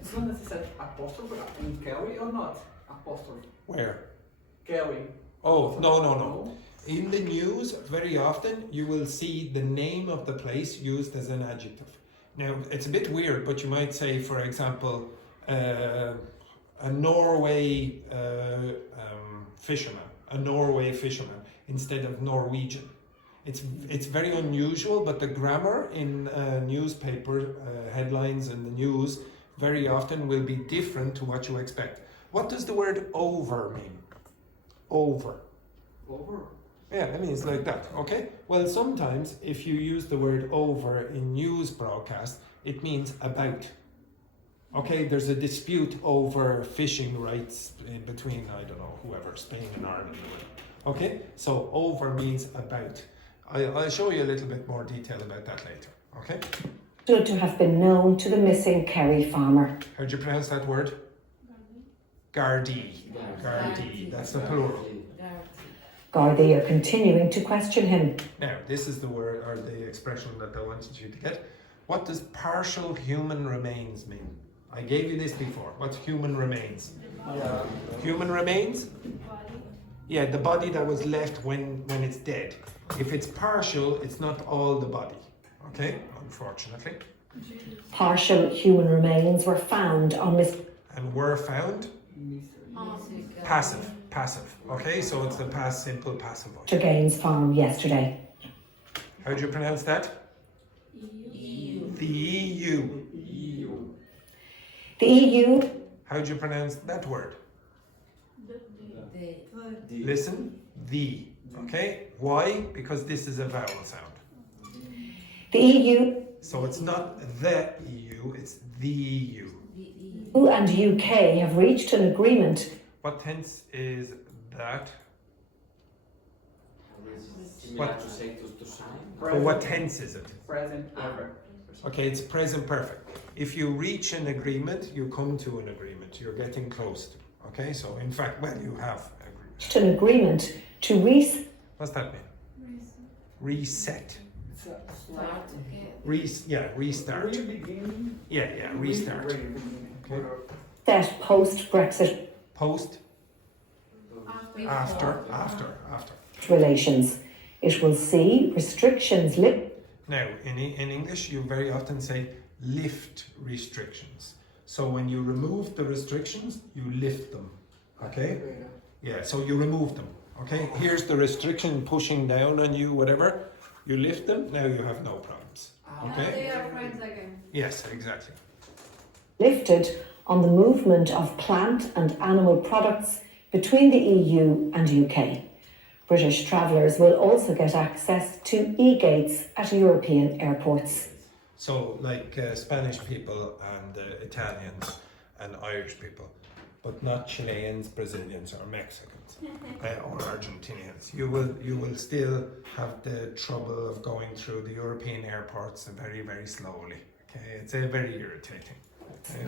it's not necessarily apostrophe in Kerry or not? Apostrophe. Where? Kerry. Oh, no. In the news, very often you will see the name of the place used as an adjective. Now, it's a bit weird, but you might say, for example, a Norway fisherman, instead of Norwegian. It's very unusual, but the grammar in newspaper headlines and the news very often will be different to what you expect. What does the word over mean? Over. Over. Yeah, I mean, it's like that, okay? Well, sometimes if you use the word over in news broadcast, it means about. Okay, there's a dispute over fishing rights in between, I don't know, whoever, Spain and Ireland. Okay, so over means about. I'll show you a little bit more detail about that later, okay? Stood to have been known to the missing Kerry farmer. How do you pronounce that word? Gardaí. Gardaí, that's the plural. Gardaí are continuing to question him. Now, this is the word or the expression that I wanted you to get. What does partial human remains mean? I gave you this before. What's human remains? Human remains? Yeah, the body that was left when it's dead. If it's partial, it's not all the body. Okay, unfortunately. Partial human remains were found on And were found? Passive. Okay, so it's the past simple passive voice. Mr. Gaines' farm yesterday. How do you pronounce that? The EU. The EU. How do you pronounce that word? Listen, the. Okay, why? Because this is a vowel sound. The EU. So it's not the EU, it's the EU. EU and UK have reached an agreement. What tense is that? Similar to say to sign. Or what tense is it? Present perfect. Okay, it's present perfect. If you reach an agreement, you come to an agreement. You're getting close to. Okay, so in fact, well, you have agreement. Reached an agreement to What's that mean? Reset. It's a slight. Restart. Beginning. Yeah, restart. Okay. reset post-Brexit Post. After. relations. It will see restrictions lifted. Now, in English, you very often say lift restrictions. So when you remove the restrictions, you lift them. Okay? Yeah, so you remove them. Okay? Here's the restriction pushing down on you, whatever. You lift them, now you have no problems. Okay? They are friends again. Yes, exactly. Lifted on the movement of plant and animal products between the EU and UK. British travellers will also get access to e-gates at European airports. So, like Spanish people and Italians and Irish people, but not Chileans, Brazilians, or Mexicans or Argentinians. You will still have the trouble of going through the European airports very, very slowly. Okay, it's very irritating. Okay?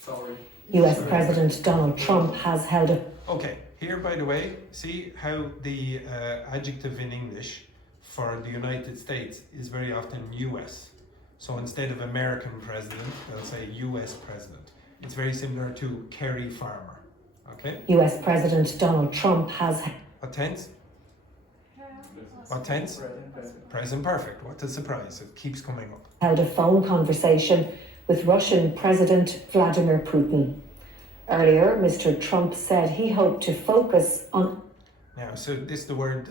Sorry. US President Donald Trump has held a Okay, here by the way, see how the adjective in English for the United States is very often US. So instead of American president, they'll say US president. It's very similar to Kerry farmer. Okay? US President Donald Trump has What tense? What tense? Present perfect. What a surprise. It keeps coming up. held a phone conversation with Russian President Vladimir Putin. Earlier, Mr. Trump said he hoped to focus on Now, so this is the word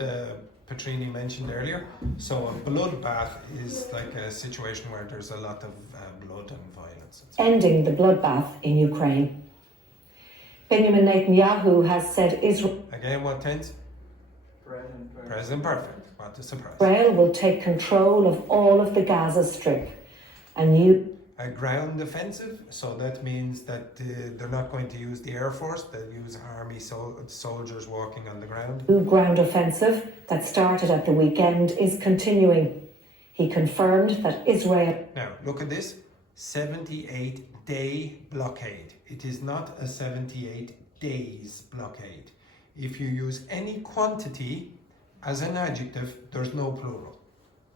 Petrini mentioned earlier. So a bloodbath is like a situation where there's a lot of blood and violence. Ending the bloodbath in Ukraine. Benjamin Netanyahu has said Israel Again, what tense? Present perfect. What a surprise. will take control of all of the Gaza Strip. A ground offensive, so that means that they're not going to use the Air Force, they'll use army soldiers walking on the ground. New ground offensive that started at the weekend is continuing. He confirmed that Israel... Now, look at this, 78-day blockade. It is not a 78 days blockade. If you use any quantity as an adjective, there's no plural.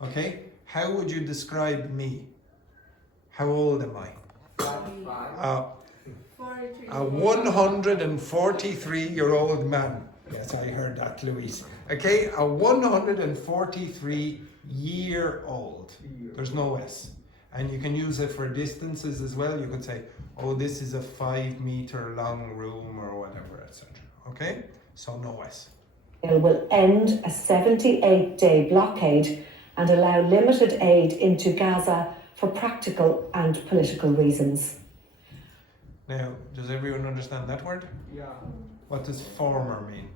Okay? How would you describe me? How old am I? A 143-year-old man. Yes, I heard that, Louise. Okay, a 143-year-old. There's no S. And you can use it for distances as well. You could say, oh, this is a 5-meter long room or whatever, etc. Okay, so no S. will end a 78-day blockade and allow limited aid into Gaza for practical and political reasons. Now, does everyone understand that word? Yeah. What does former mean?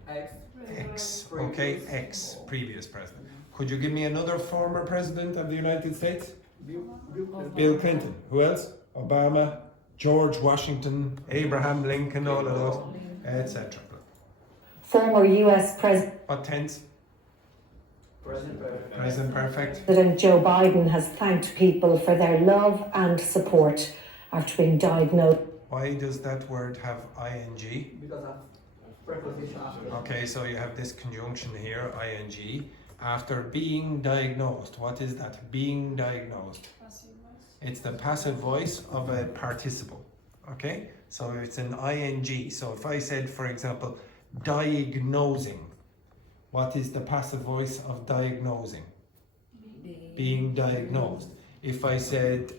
Ex. Okay, ex, previous president. Could you give me another former president of the United States? Bill Clinton. Who else? Obama, George Washington, Abraham Lincoln, all of those, etc. Former US President What tense? Present perfect. Present perfect. Joe Biden has thanked people for their love and support after being diagnosed. Why does that word have ing? Because of preposition after. Okay, so you have this conjunction here, ing, after being diagnosed. What is that? Being diagnosed. It's the passive voice of a participle. Okay, so it's an ing. So if I said, for example, diagnosing, what is the passive voice of diagnosing? Being diagnosed. If I said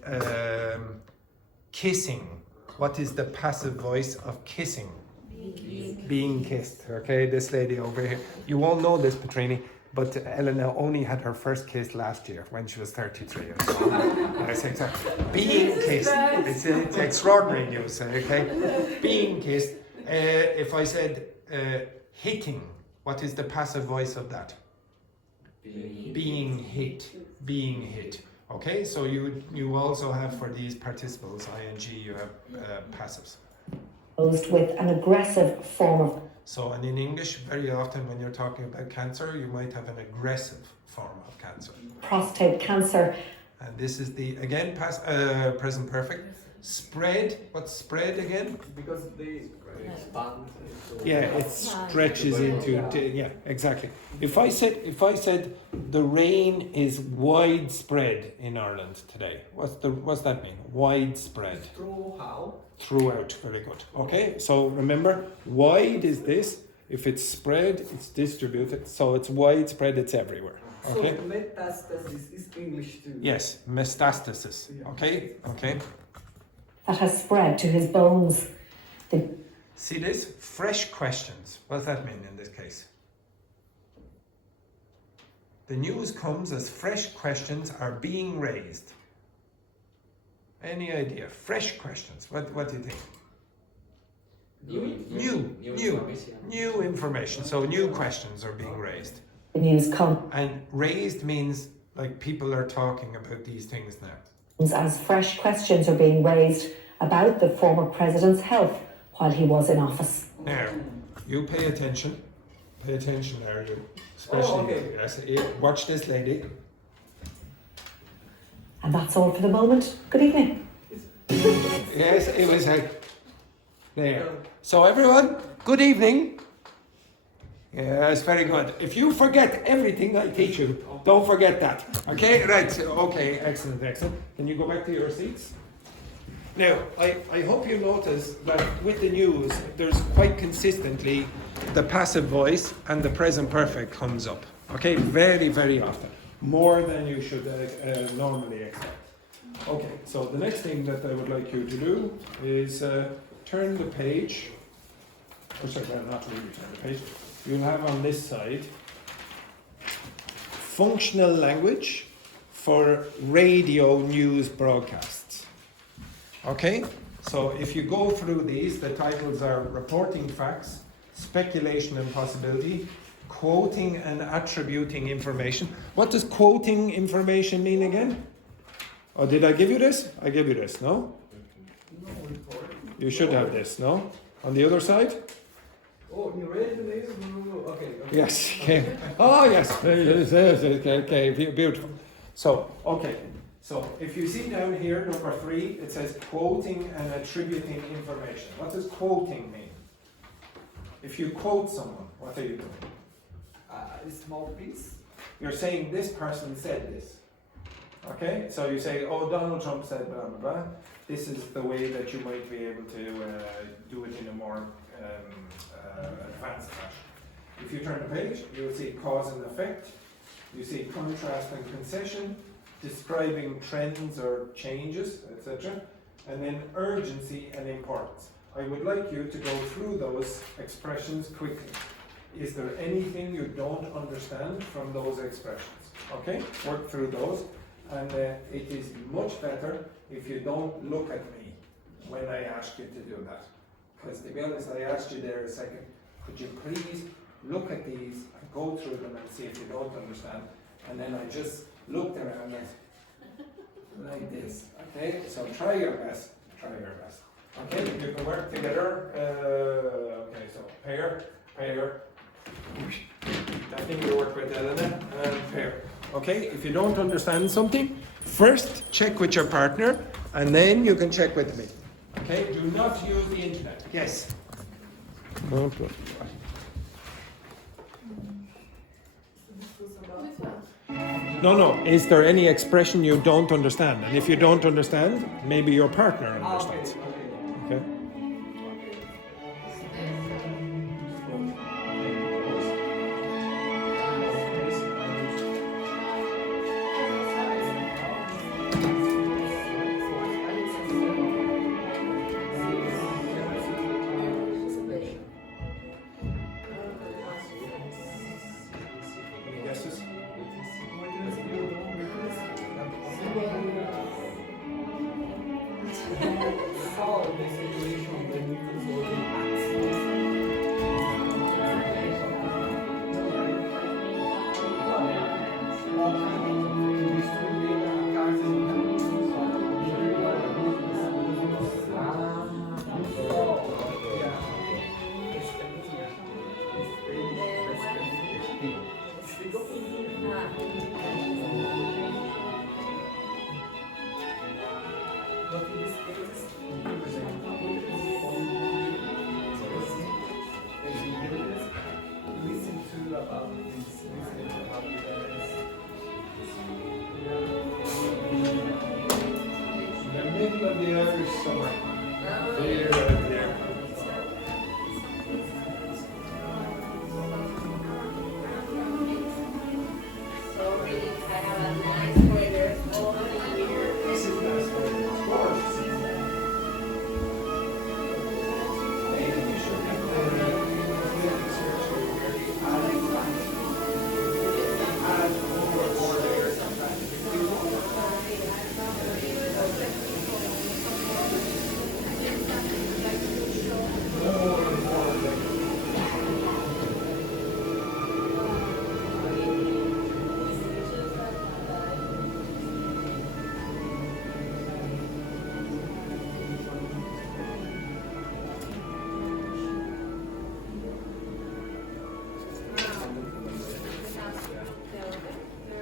kissing, what is the passive voice of kissing? Being kissed. Okay, this lady over here. You won't know this, Petrini, but Elena only had her first kiss last year when she was 33 years old. Yes, exactly. Being kissed. It's extraordinary news, okay? Being kissed. If I said hitting, what is the passive voice of that? Being hit. Being hit. Okay, so you also have for these participles, ing, you have passives. With an aggressive form of... So, and in English, very often when you're talking about cancer, you might have an aggressive form of cancer. prostate cancer. And this is the, again, present perfect. Spread, what's spread again? Because they expand. Yeah, it stretches into, yeah, exactly. If I said the rain is widespread in Ireland today, what's that mean? Widespread. Through how? Throughout, very good. Okay, so remember, wide is this. If it's spread, it's distributed. So it's widespread, it's everywhere. Okay? So metastasis is English too. Yes, metastasis. Okay, okay. That has spread to his bones. See this? Fresh questions. What does that mean in this case? The news comes as fresh questions are being raised. Any idea? Fresh questions. What do you think? New information. So new questions are being raised. The news comes And raised means like people are talking about these things now. as fresh questions are being raised about the former president's health while he was in office. Now, you pay attention. Pay attention there, you. Especially, yes, watch this lady. And that's all for the moment. Good evening. Yes, it was there. So everyone, good evening. Yes, very good. If you forget everything I teach you, don't forget that. Okay, right. Okay, excellent, excellent. Can you go back to your seats? Now, I hope you notice that with the news, there's quite consistently the passive voice and the present perfect comes up. Okay, very, very often. More than you should normally expect. Okay, so the next thing that I would like you to do is turn the page. Oh, sorry, not really turn the page. you'll have on this side functional language for radio news broadcasts. Okay? So if you go through these, the titles are reporting facts, speculation and possibility, quoting and attributing information. What does quoting information mean again? Oh, did I give you this? I gave you this, no? You should have this, no? On the other side? Oh, you read the name? Okay. Yes. Okay. Oh, yes. Okay, beautiful. So, okay. So, if you see down here, number 3, it says quoting and attributing information. What does quoting mean? If you quote someone, what are you doing? A small piece. You're saying this person said this. Okay? So you say, oh, Donald Trump said blah, blah, blah. This is the way that you might be able to do it in a more advanced fashion. If you turn the page, you will see cause and effect. You see contrast and concession, describing trends or changes, etc. And then urgency and importance. I would like you to go through those expressions quickly. Is there anything you don't understand from those expressions? Okay, work through those. And it is much better if you don't look at me when I ask you to do that. Because to be honest, I asked you there a second, could you please look at these and go through them and see if you don't understand? And then I just looked around like this. Okay, so try your best. Try your best. Okay, you can work together. Okay, so pair. I think you work with Elena and pair. Okay, if you don't understand something, first check with your partner and then you can check with me. Okay, do not use the internet. Yes. No. Is there any expression you don't understand? And if you don't understand, maybe your partner understands. Okay.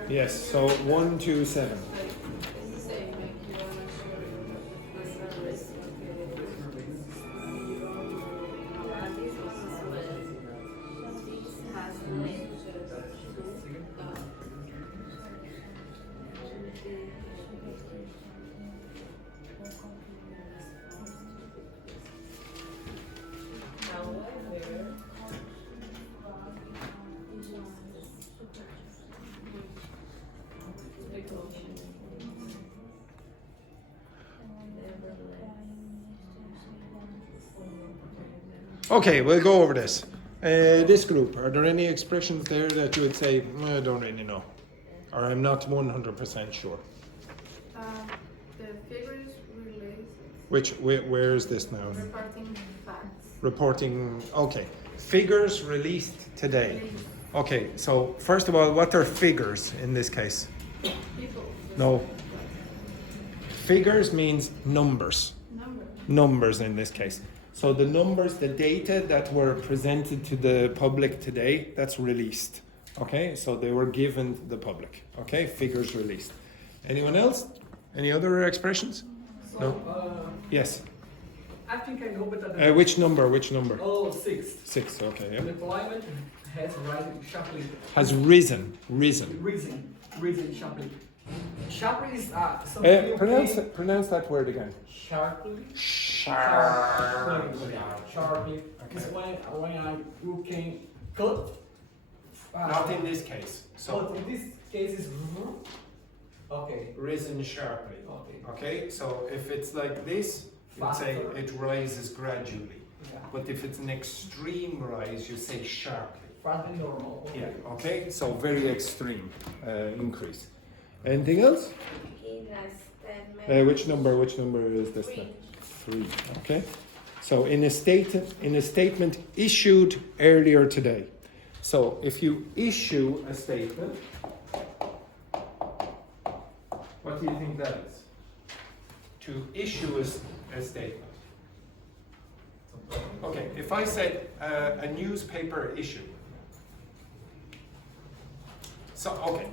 Yes, so 1, 2, 7. Okay, we'll go over this. This group, are there any expressions there that you would say, I don't really know, or I'm not 100% sure? The figures related. Where is this now? Reporting facts. Reporting, okay. Figures released today. Okay, so first of all, what are figures in this case? People. No. Figures means numbers. Numbers in this case. So the numbers, the data that were presented to the public today, that's released. Okay, so they were given to the public. Okay, figures released. Anyone else? Any other expressions? So, No? Yes. I think I know better than Which number? Oh, 6. 6, okay. Yeah. Unemployment has risen sharply. Has risen. Risen sharply. Sharply is something you Pronounce that word again. sharply. Sharply. Sharply. It's when you can cut. Not in this case. So in this case is okay. Risen sharply. Okay. Okay, so if it's like this, you'd say Faster. it rises gradually. Yeah. But if it's an extreme rise, you say sharply. Faster than normal. Okay. Yeah, okay, so very extreme increase. Anything else? Which number is this then? 3, okay. So in a statement issued earlier today. So if you issue a statement, what do you think that is? To issue a statement. Okay, if I said a newspaper issue. So, okay.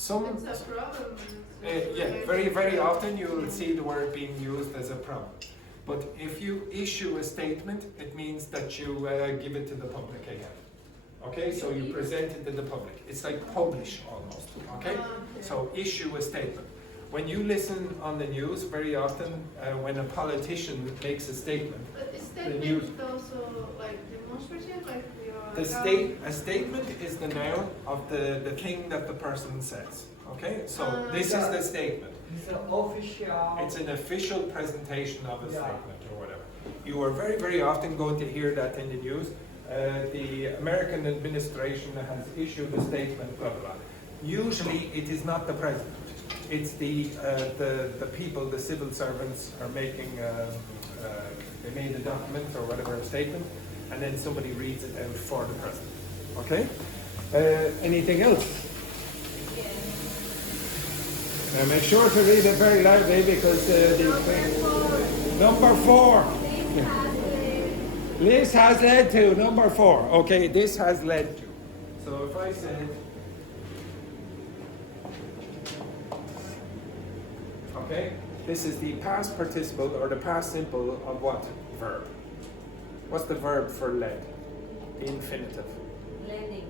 It's a problem. Yeah, very often you will see the word being used as a problem. But if you issue a statement, it means that you give it to the public again. Okay, so you present it to the public. It's like publish almost. Okay, so issue a statement. When you listen on the news, very often when a politician makes a statement, But a statement news- is also like demonstrative, like a statement is the noun of the thing that the person says. Okay, so this is the statement. It's an official. It's an official presentation of a Yeah. statement or whatever. You are very often going to hear that in the news. The American administration has issued a statement, blah blah blah. Usually, it is not the president. It's the people, the civil servants are making. They made a document or whatever, a statement, and then somebody reads it out for the president. Okay. Anything else? Now make sure to read it very loudly because number 4. This has led to number 4. Okay, this has led to. So if I said, okay, this is the past participle or the past simple of what verb? What's the verb for led? The infinitive. Leading.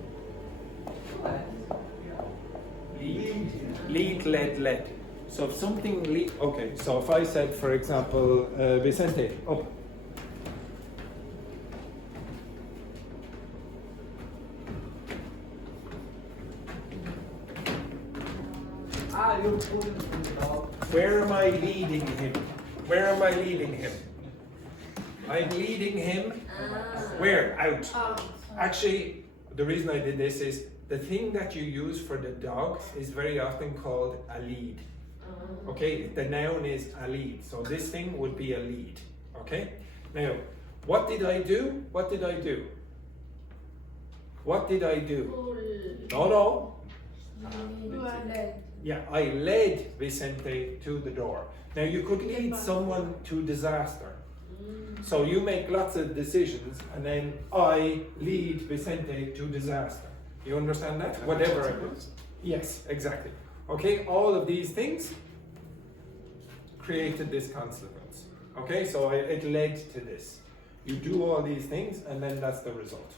Lead, led. So if something okay, so if I said, for example, Vicente, up. You put it in the dog. Where am I leading him? Where am I leading him? I'm leading him. Where? Out. Actually, the reason I did this is the thing that you use for the dog is very often called a lead. Okay, the noun is a lead. So this thing would be a lead. Okay? Now, what did I do? What did I do? What did I do? No. Yeah, I led Vicente to the door. Now you could lead someone to disaster. So you make lots of decisions and then I lead Vicente to disaster. You understand that? Whatever it is. Yes, exactly. Okay, all of these things created this consequence. Okay, so it led to this. You do all these things and then that's the result.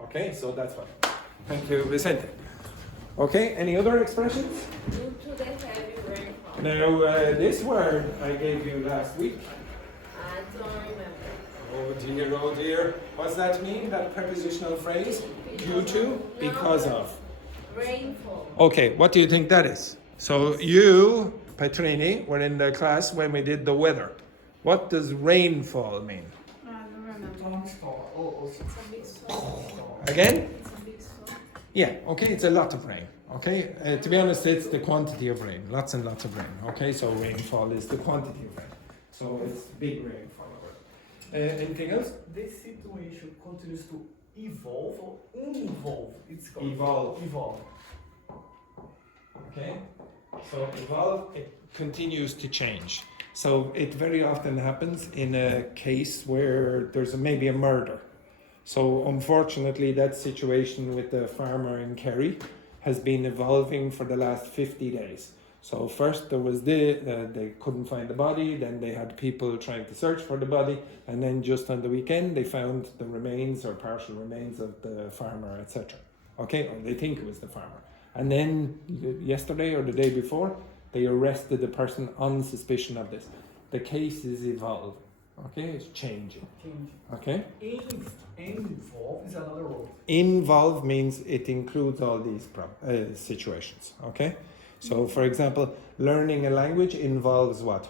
Okay, so that's what. Thank you, Vicente. Okay, any other expressions? Due to the heavy rainfall. Now, this word I gave you last week. I don't remember. Oh dear. What's that mean, that prepositional phrase? Due to, because of. Rainfall. Okay, what do you think that is? So you, Petrini, were in the class when we did the weather. What does rainfall mean? I don't remember. tongue star. Oh, also. It's a big sword. Again? It's a big sword. Yeah, okay, it's a lot of rain. Okay, to be honest, it's the quantity of rain, lots and lots of rain. Okay, so rainfall is the quantity of rain. So it's big rainfall. Anything else? This situation continues to evolve or unevolve. It's called Evolve. Evolve. Okay, so evolve, it continues to change. So it very often happens in a case where there's maybe a murder. So unfortunately, that situation with the farmer in Kerry has been evolving for the last 50 days. So first there was they couldn't find the body, then they had people trying to search for the body, and then just on the weekend they found the remains or partial remains of the farmer, etc. Okay, or they think it was the farmer. And then yesterday or the day before, they arrested the person on suspicion of this. The case is evolving. Okay, it's changing. Okay? Involve is another word. Involve means it includes all these situations. Okay? So, for example, learning a language involves what?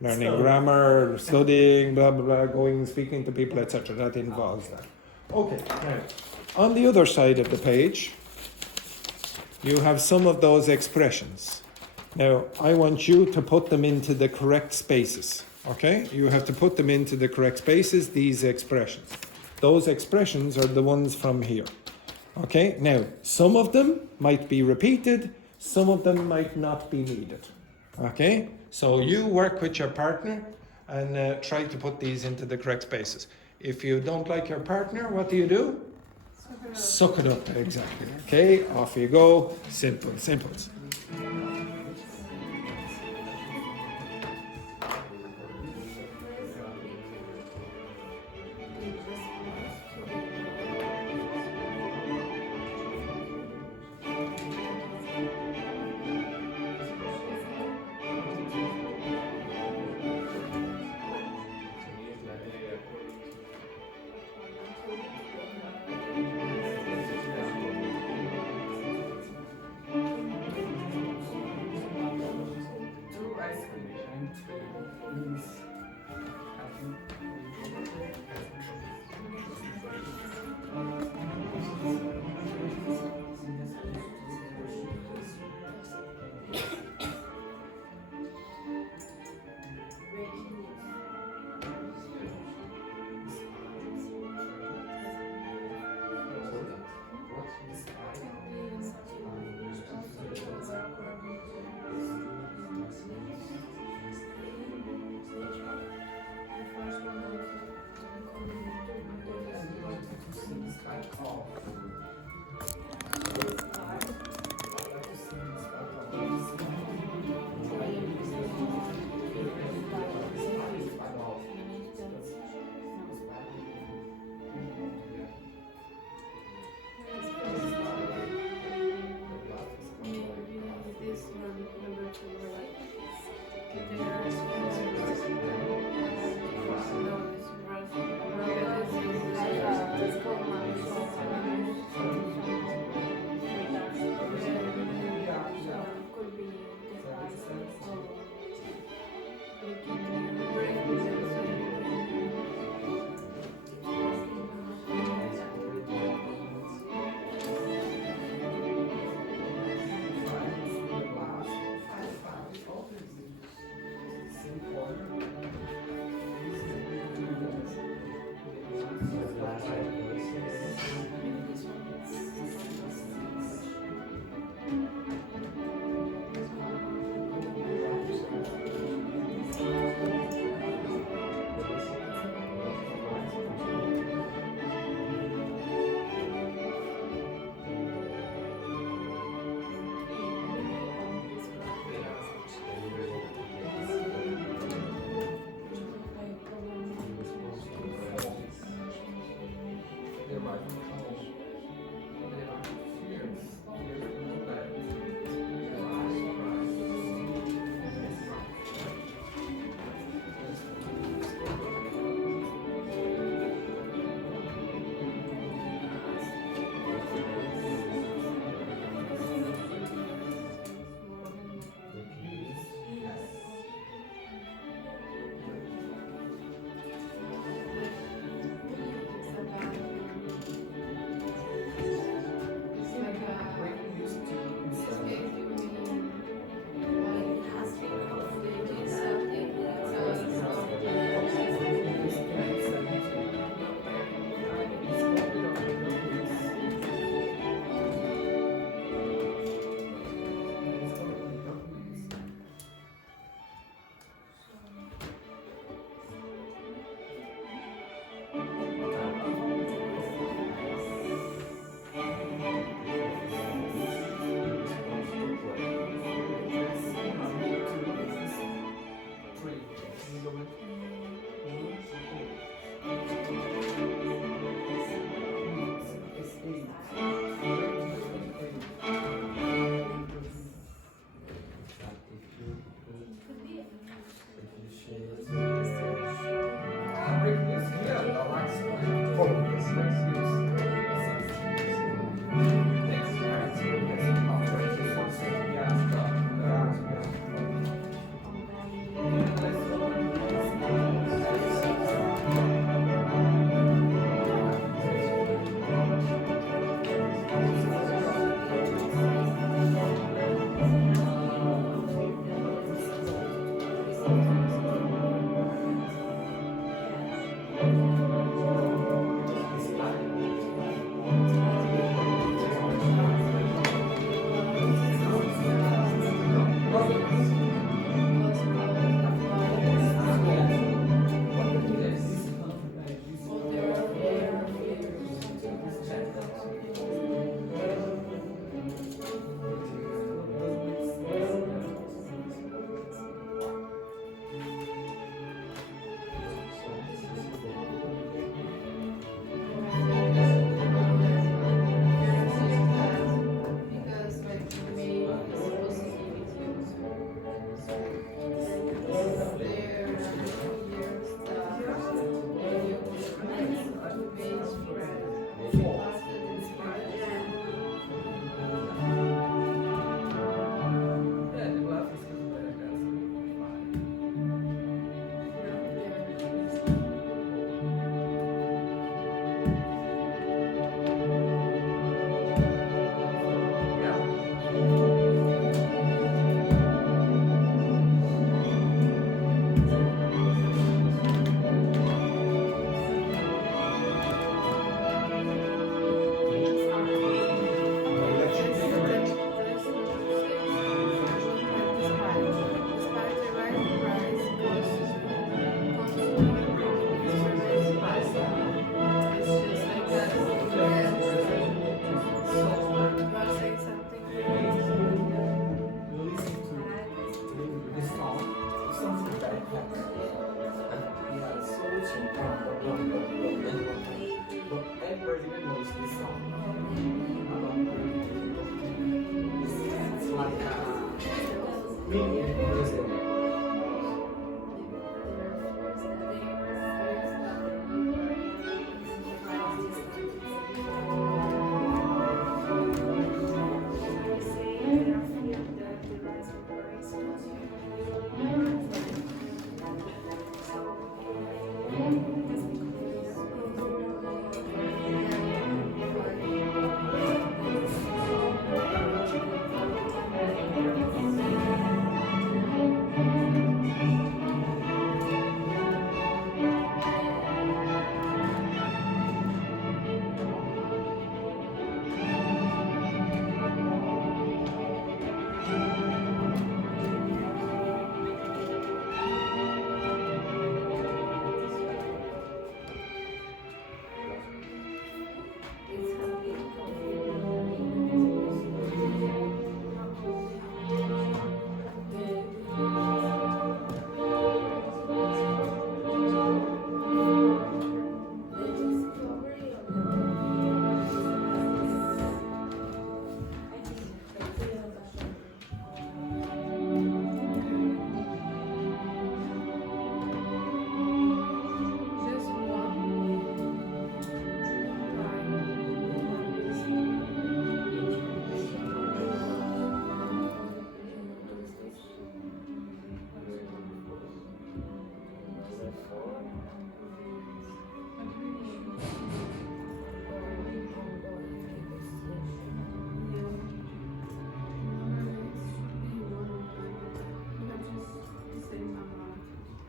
Learning Study. grammar, studying, blah, blah, blah, going, speaking to people, etc. That involves that. Okay, now, on the other side of the page, you have some of those expressions. Now, I want you to put them into the correct spaces. Okay? You have to put them into the correct spaces, these expressions. Those expressions are the ones from here. Okay? Now, some of them might be repeated, some of them might not be needed. Okay? So you work with your partner and try to put these into the correct spaces. If you don't like your partner, what do? Suck it up, exactly. Okay, off you go. Simple, simples.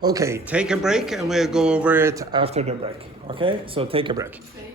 Okay, take a break and we'll go over it after the break. Okay, so take a break. Okay.